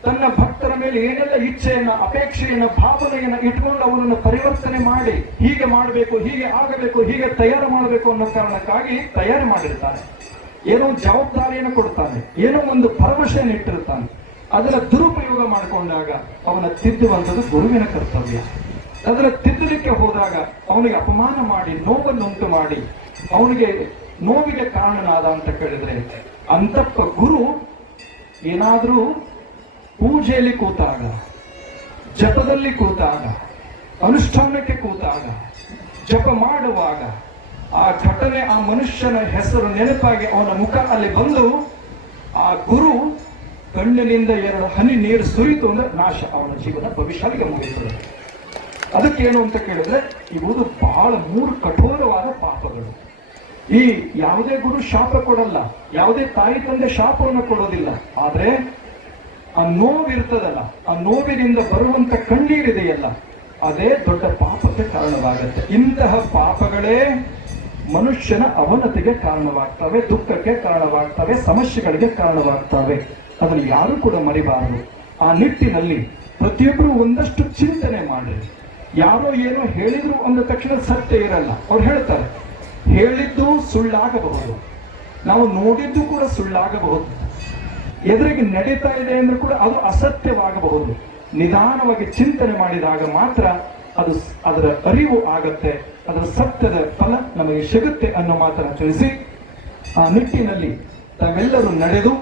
ತನ್ನ ಭಕ್ತರ ಮೇಲೆ ಏನೆಲ್ಲ ಇಚ್ಛೆಯನ್ನ, ಅಪೇಕ್ಷೆಯನ್ನ, ಭಾವನೆಯನ್ನ ಇಟ್ಕೊಂಡು ಅವನನ್ನು ಪರಿವರ್ತನೆ ಮಾಡಿ ಹೀಗೆ ಮಾಡಬೇಕು, ಹೀಗೆ ಆಗಬೇಕು, ಹೀಗೆ ತಯಾರು ಮಾಡಬೇಕು ಅನ್ನೋ ಕಾರಣಕ್ಕಾಗಿ ತಯಾರಿ ಮಾಡಿರ್ತಾನೆ. ಏನೋ ಜವಾಬ್ದಾರಿಯನ್ನು ಕೊಡ್ತಾನೆ, ಏನೋ ಒಂದು ಭರವಸೆಯನ್ನು ಇಟ್ಟಿರ್ತಾನೆ. ಅದರ ದುರುಪಯೋಗ ಮಾಡಿಕೊಂಡಾಗ ಅವನ ತಿದ್ದುವಂಥದ್ದು ಗುರುವಿನ ಕರ್ತವ್ಯ. ಅದರ ತಿದ್ದಲಿಕ್ಕೆ ಹೋದಾಗ ಅವನಿಗೆ ಅಪಮಾನ ಮಾಡಿ, ನೋವನ್ನುಂಟು ಮಾಡಿ, ಅವನಿಗೆ ನೋವಿಗೆ ಕಾರಣನಾದ ಅಂತ ಕೇಳಿದ್ರೆ ಅಂತಪ್ಪ ಗುರು ಏನಾದ್ರೂ ಪೂಜೆಯಲ್ಲಿ ಕೂತಾಗ, ಜಪದಲ್ಲಿ ಕೂತಾಗ, ಅನುಷ್ಠಾನಕ್ಕೆ ಕೂತಾಗ, ಜಪ ಮಾಡುವಾಗ ಆ ಘಟನೆ, ಆ ಮನುಷ್ಯನ ಹೆಸರು ನೆನಪಾಗಿ ಅವನ ಮುಖ ಅಲ್ಲಿ ಬಂದು ಆ ಗುರು ಕಣ್ಣಿನಿಂದ 2 ಹನಿ ನೀರು ಸುರಿತು ಅಂದ್ರೆ ನಾಶ, ಅವನ ಜೀವನ ಭವಿಷ್ಯಕ್ಕೆ ಮುಗಿಯುತ್ತದೆ. ಅದಕ್ಕೇನು ಅಂತ ಕೇಳಿದ್ರೆ ಇವುದು ಬಹಳ 3 ಕಠೋರವಾದ ಪಾಪಗಳು. ಈ ಯಾವುದೇ ಗುರು ಶಾಪ ಕೊಡಲ್ಲ, ಯಾವುದೇ ತಾಯಿ ತಂದೆ ಶಾಪವನ್ನು ಕೊಡೋದಿಲ್ಲ. ಆದ್ರೆ ಆ ನೋವಿರ್ತದಲ್ಲ, ಆ ನೋವಿನಿಂದ ಬರುವಂತ ಕಣ್ಣೀರಿದೆಯಲ್ಲ, ಅದೇ ದೊಡ್ಡ ಪಾಪಕ್ಕೆ ಕಾರಣವಾಗುತ್ತೆ. ಇಂತಹ ಪಾಪಗಳೇ ಮನುಷ್ಯನ ಅವನತಿಗೆ ಕಾರಣವಾಗ್ತವೆ, ದುಃಖಕ್ಕೆ ಕಾರಣವಾಗ್ತವೆ, ಸಮಸ್ಯೆಗಳಿಗೆ ಕಾರಣವಾಗ್ತವೆ. ಅದನ್ನು ಯಾರು ಕೂಡ ಮರಿಬಾರದು. ಆ ನಿಟ್ಟಿನಲ್ಲಿ ಪ್ರತಿಯೊಬ್ಬರು ಒಂದಷ್ಟು ಚಿಂತನೆ ಮಾಡಿ. ಯಾರೋ ಏನೋ ಹೇಳಿದ್ರು ಅಂದ ತಕ್ಷಣ ಸತ್ಯ ಇರಲ್ಲ. ಅವ್ರು ಹೇಳ್ತಾರೆ, ಹೇಳಿದ್ದು ಸುಳ್ಳಾಗಬಹುದು, ನಾವು ನೋಡಿದ್ದು ಕೂಡ ಸುಳ್ಳಾಗಬಹುದು, ಎದುರಿಗೆ ನಡೀತಾ ಇದೆ ಅಂದ್ರೂ ಕೂಡ ಅದು ಅಸತ್ಯವಾಗಬಹುದು. ನಿಧಾನವಾಗಿ ಚಿಂತನೆ ಮಾಡಿದಾಗ ಮಾತ್ರ ಅದರ ಅರಿವು ಆಗತ್ತೆ, ಅದರ ಸತ್ಯದ ಫಲ ನಮಗೆ ಸಿಗುತ್ತೆ ಅನ್ನೋ ಮಾತನ್ನು ತಿಳಿಸಿ, ಆ ನಿಟ್ಟಿನಲ್ಲಿ ತಾವೆಲ್ಲರೂ ನಡೆದು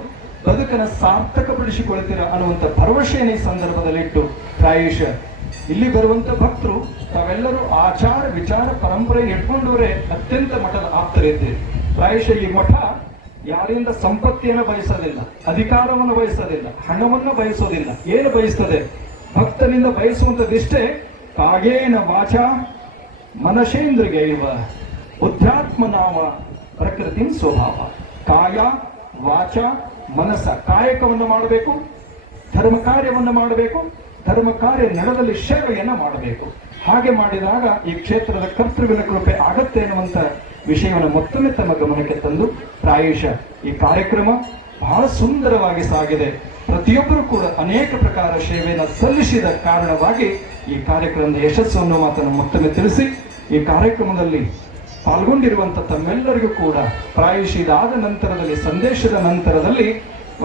ಬದುಕನ್ನು ಸಾರ್ಥಕಪಡಿಸಿಕೊಳ್ತೀರಾ ಅನ್ನುವಂಥ ಭರವಸೆಯನ್ನು ಈ ಸಂದರ್ಭದಲ್ಲಿಟ್ಟು ಪ್ರಾಯಶಃ ಇಲ್ಲಿ ಬರುವಂತ ಭಕ್ತರು ತಾವೆಲ್ಲರೂ ಆಚಾರ ವಿಚಾರ ಪರಂಪರೆ ಇಟ್ಕೊಂಡವರೇ ಅತ್ಯಂತ ಮಠದ ಆಪ್ತರಿದ್ದೀರಿ. ಪ್ರಾಯಶಃ ಈ ಮಠ ಯಾರಿಂದ ಸಂಪತ್ತಿಯನ್ನು ಬಯಸೋದಿಲ್ಲ, ಅಧಿಕಾರವನ್ನು ಬಯಸೋದಿಲ್ಲ, ಹಣವನ್ನು ಬಯಸೋದಿಲ್ಲ. ಏನು ಬಯಸ್ತದೆ? ಭಕ್ತನಿಂದ ಬಯಸುವಂತದಿಷ್ಟೇ. ಕಾಗೇನ ವಾಚ ಮನಸೇಂದ್ರಿಯೈವ ಬುದ್ಧಾತ್ಮ ನಾಮ ಪ್ರಕೃತಿ ಸ್ವಭಾವ. ಕಾಯ ವಾಚ ಮನಸ್ಸ, ಕಾಯಕವನ್ನು ಮಾಡಬೇಕು, ಧರ್ಮ ಕಾರ್ಯವನ್ನು ಮಾಡಬೇಕು, ಧರ್ಮ ಕಾರ್ಯ ನಡೆದಲ್ಲಿ ಸೇವೆಯನ್ನ ಮಾಡಬೇಕು. ಹಾಗೆ ಮಾಡಿದಾಗ ಈ ಕ್ಷೇತ್ರದ ಕರ್ತೃವಿನ ಕೃಪೆ ಆಗತ್ತೆ ಎನ್ನುವಂತ ವಿಷಯವನ್ನು ಮತ್ತೊಮ್ಮೆ ತಮ್ಮ ಗಮನಕ್ಕೆ ತಂದು ಪ್ರಾಯಶಃ ಈ ಕಾರ್ಯಕ್ರಮ ಬಹಳ ಸುಂದರವಾಗಿ ಸಾಗಿದೆ. ಪ್ರತಿಯೊಬ್ಬರು ಕೂಡ ಅನೇಕ ಪ್ರಕಾರ ಸೇವೆಯನ್ನು ಸಲ್ಲಿಸಿದ ಕಾರಣವಾಗಿ ಈ ಕಾರ್ಯಕ್ರಮದ ಯಶಸ್ಸು ಅನ್ನೋ ಮಾತನ್ನು ಮತ್ತೊಮ್ಮೆ ತಿಳಿಸಿ, ಈ ಕಾರ್ಯಕ್ರಮದಲ್ಲಿ ಪಾಲ್ಗೊಂಡಿರುವಂತ ತಮ್ಮೆಲ್ಲರಿಗೂ ಕೂಡ ಪ್ರಾಯಶಃ ಇದಾದ ನಂತರದಲ್ಲಿ, ಸಂದೇಶದ ನಂತರದಲ್ಲಿ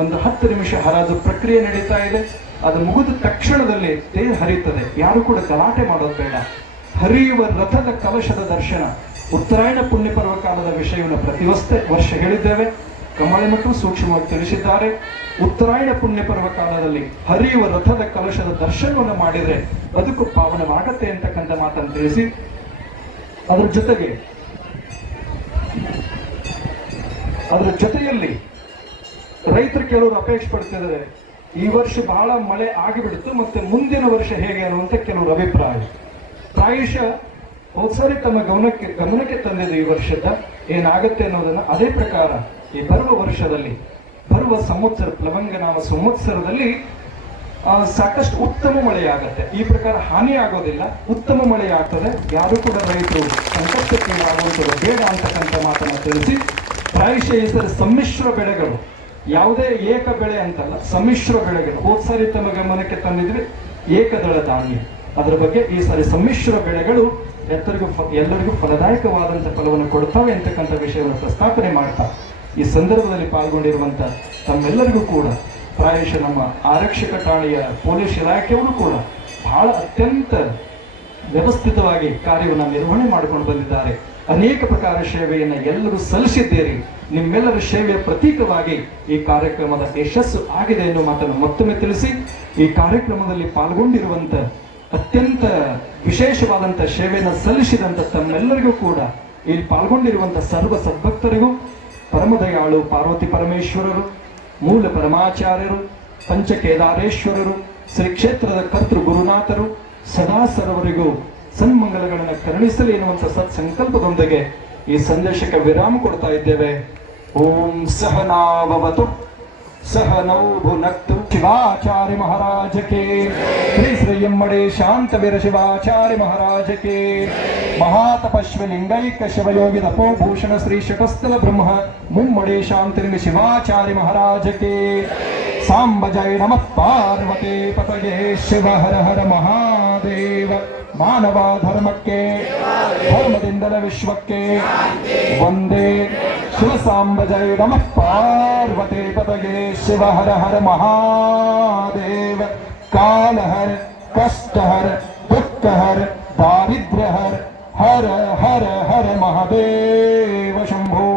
ಒಂದು 10 ನಿಮಿಷ ಹರಾಜು ಪ್ರಕ್ರಿಯೆ ನಡೀತಾ ಇದೆ. ಅದು ಮುಗಿದ ತಕ್ಷಣದಲ್ಲಿ ತೇರು ಹರಿಯುತ್ತದೆ. ಯಾರು ಕೂಡ ಗಲಾಟೆ ಮಾಡೋದು ಬೇಡ. ಹರಿಯುವ ರಥದ ಕಲಶದ ದರ್ಶನ ಉತ್ತರಾಯಣ ಪುಣ್ಯ ಪರ್ವ ಕಾಲದ ವಿಷಯವನ್ನು ಪ್ರತಿ ವರ್ಷ ಹೇಳಿದ್ದೇವೆ. ಕಮಲೆ ಮಠರು ಸೂಕ್ಷ್ಮವಾಗಿ ತಿಳಿಸಿದ್ದಾರೆ. ಉತ್ತರಾಯಣ ಪುಣ್ಯ ಪರ್ವ ಕಾಲದಲ್ಲಿ ಹರಿಯುವ ರಥದ ಕಲಶದ ದರ್ಶನವನ್ನು ಮಾಡಿದ್ರೆ ಬದುಕು ಪಾವನವಾಗತ್ತೆ ಅಂತಕ್ಕಂಥ ಮಾತನ್ನು ತಿಳಿಸಿ, ಅದರ ಜೊತೆಯಲ್ಲಿ ರೈತರು ಕೆಲವರು ಅಪೇಕ್ಷೆ ಪಡ್ತಿದ್ದಾರೆ, ಈ ವರ್ಷ ಬಹಳ ಮಳೆ ಆಗಿಬಿಡ್ತು ಮತ್ತೆ ಮುಂದಿನ ವರ್ಷ ಹೇಗೆ ಅನ್ನುವಂತ ಕೆಲವರು ಅಭಿಪ್ರಾಯ. ಪ್ರಾಯಶಃ ಹೋದ್ಸಾರಿ ತಮ್ಮ ಗಮನಕ್ಕೆ ತಂದಿದ್ದು ಈ ವರ್ಷದ ಏನಾಗತ್ತೆ ಅನ್ನೋದನ್ನ ಅದೇ ಪ್ರಕಾರ ಈ ಬರುವ ವರ್ಷದಲ್ಲಿ ಬರುವ ಸಂವತ್ಸರ ಪ್ಲವಂಗನಾಮ ಸಂವತ್ಸರದಲ್ಲಿ ಸಾಕಷ್ಟು ಉತ್ತಮ ಮಳೆಯಾಗತ್ತೆ. ಈ ಪ್ರಕಾರ ಹಾನಿ ಆಗೋದಿಲ್ಲ, ಉತ್ತಮ ಮಳೆ ಆಗ್ತದೆ. ಯಾರು ಕೂಡ ರೈತರು ಸಂಕಷ್ಟಕ್ಕೆ ಆಗುವಂಥದ್ದು ಬೇಡ ಅಂತಕ್ಕಂಥ ಮಾತನ್ನು ತಿಳಿಸಿ, ಪ್ರಾಯಶಃ ಈ ಸರಿ ಸಮ್ಮಿಶ್ರ ಬೆಳೆಗಳು, ಯಾವುದೇ ಏಕ ಬೆಳೆ ಅಂತಲ್ಲ, ಸಮ್ಮಿಶ್ರ ಬೆಳೆಗಳು ಹೋದ್ಸಾರಿ ತಮ್ಮ ಗಮನಕ್ಕೆ ತಂದಿದ್ರೆ ಏಕದಳ ಧಾನ್ಯ, ಅದರ ಬಗ್ಗೆ ಈ ಸಾರಿ ಸಮ್ಮಿಶ್ರ ಬೆಳೆಗಳು ಎಲ್ಲರಿಗೂ ಫಲದಾಯಕವಾದಂಥ ಫಲವನ್ನು ಕೊಡ್ತವೆ ಅಂತಕ್ಕಂಥ ವಿಷಯವನ್ನು ಪ್ರಸ್ತಾಪನೆ ಮಾಡ್ತಾ ಈ ಸಂದರ್ಭದಲ್ಲಿ ಪಾಲ್ಗೊಂಡಿರುವಂತ ತಮ್ಮೆಲ್ಲರಿಗೂ ಕೂಡ ಪ್ರಾಯಶಃ ನಮ್ಮ ಆರಕ್ಷಕ ಠಾಣೆಯ ಪೊಲೀಸ್ ಇಲಾಖೆಯವರು ಕೂಡ ಬಹಳ ಅತ್ಯಂತ ವ್ಯವಸ್ಥಿತವಾಗಿ ಕಾರ್ಯವನ್ನು ನಿರ್ವಹಣೆ ಮಾಡಿಕೊಂಡು ಬಂದಿದ್ದಾರೆ. ಅನೇಕ ಪ್ರಕಾರ ಸೇವೆಯನ್ನು ಎಲ್ಲರೂ ಸಲ್ಲಿಸಿದ್ದೀರಿ. ನಿಮ್ಮೆಲ್ಲರ ಸೇವೆಯ ಪ್ರತೀಕವಾಗಿ ಈ ಕಾರ್ಯಕ್ರಮದ ಯಶಸ್ಸು ಆಗಿದೆ ಎನ್ನುವ ಮಾತನ್ನು ಮತ್ತೊಮ್ಮೆ ತಿಳಿಸಿ, ಈ ಕಾರ್ಯಕ್ರಮದಲ್ಲಿ ಪಾಲ್ಗೊಂಡಿರುವಂತ ಅತ್ಯಂತ ವಿಶೇಷವಾದಂಥ ಸೇವೆಯನ್ನು ಸಲ್ಲಿಸಿದಂಥ ತಮ್ಮೆಲ್ಲರಿಗೂ ಕೂಡ ಇಲ್ಲಿ ಪಾಲ್ಗೊಂಡಿರುವಂಥ ಸರ್ವ ಸದ್ಭಕ್ತರಿಗೂ, ಪರಮದಯಾಳು ಪಾರ್ವತಿ ಪರಮೇಶ್ವರರು, ಮೂಲ ಪರಮಾಚಾರ್ಯರು, ಪಂಚಕೇದಾರೇಶ್ವರರು, ಶ್ರೀ ಕ್ಷೇತ್ರದ ಕರ್ತೃ ಗುರುನಾಥರು ಸದಾ ಸರ್ವರಿಗೂ ಸನ್ಮಂಗಲಗಳನ್ನು ಕರುಣಿಸಲಿ ಎನ್ನುವಂಥ ಸತ್ಸಂಕಲ್ಪದೊಂದಿಗೆ ಈ ಸಂದೇಶಕ್ಕೆ ವಿರಾಮ ಕೊಡ್ತಾ ಇದ್ದೇವೆ. ಓಂ ಸಹನಾವವತು सहनौ भुनक्तु। शिवाचार्य महाराज के श्री श्री यम्मड़े शांतवीर शिवाचार्य महाराज के महातपस्वी लिंगैक शिवयोगी तपोभूषण श्री शटस्थल ब्रह्म मुम्मड़े शांतिलिंग शिवाचार्य महाराज के सांब जय नमः पार्वती पतये शिव हर हर महादेव। ಮಾನವ ಧರ್ಮಕ್ಕೆ ಧರ್ಮದಿಂದಲೇ ವಿಶ್ವಕ್ಕೆ ವಂದೇ ಶಿವಸಾಂಬ ಜಯ ನಮಃ ಪಾರ್ವತಿ ಪತಯೇ ಶಿವ ಹರ ಹರ ಮಹಾದೇವ। ಕಾಲ ಹರ ಕಷ್ಟ ಹರ ದುಃಖ ಹರ ದಾರಿದ್ರ್ಯ ಹರ ಹರ ಹರ ಹರ ಮಹಾದೇವ ಶಂಭೋ।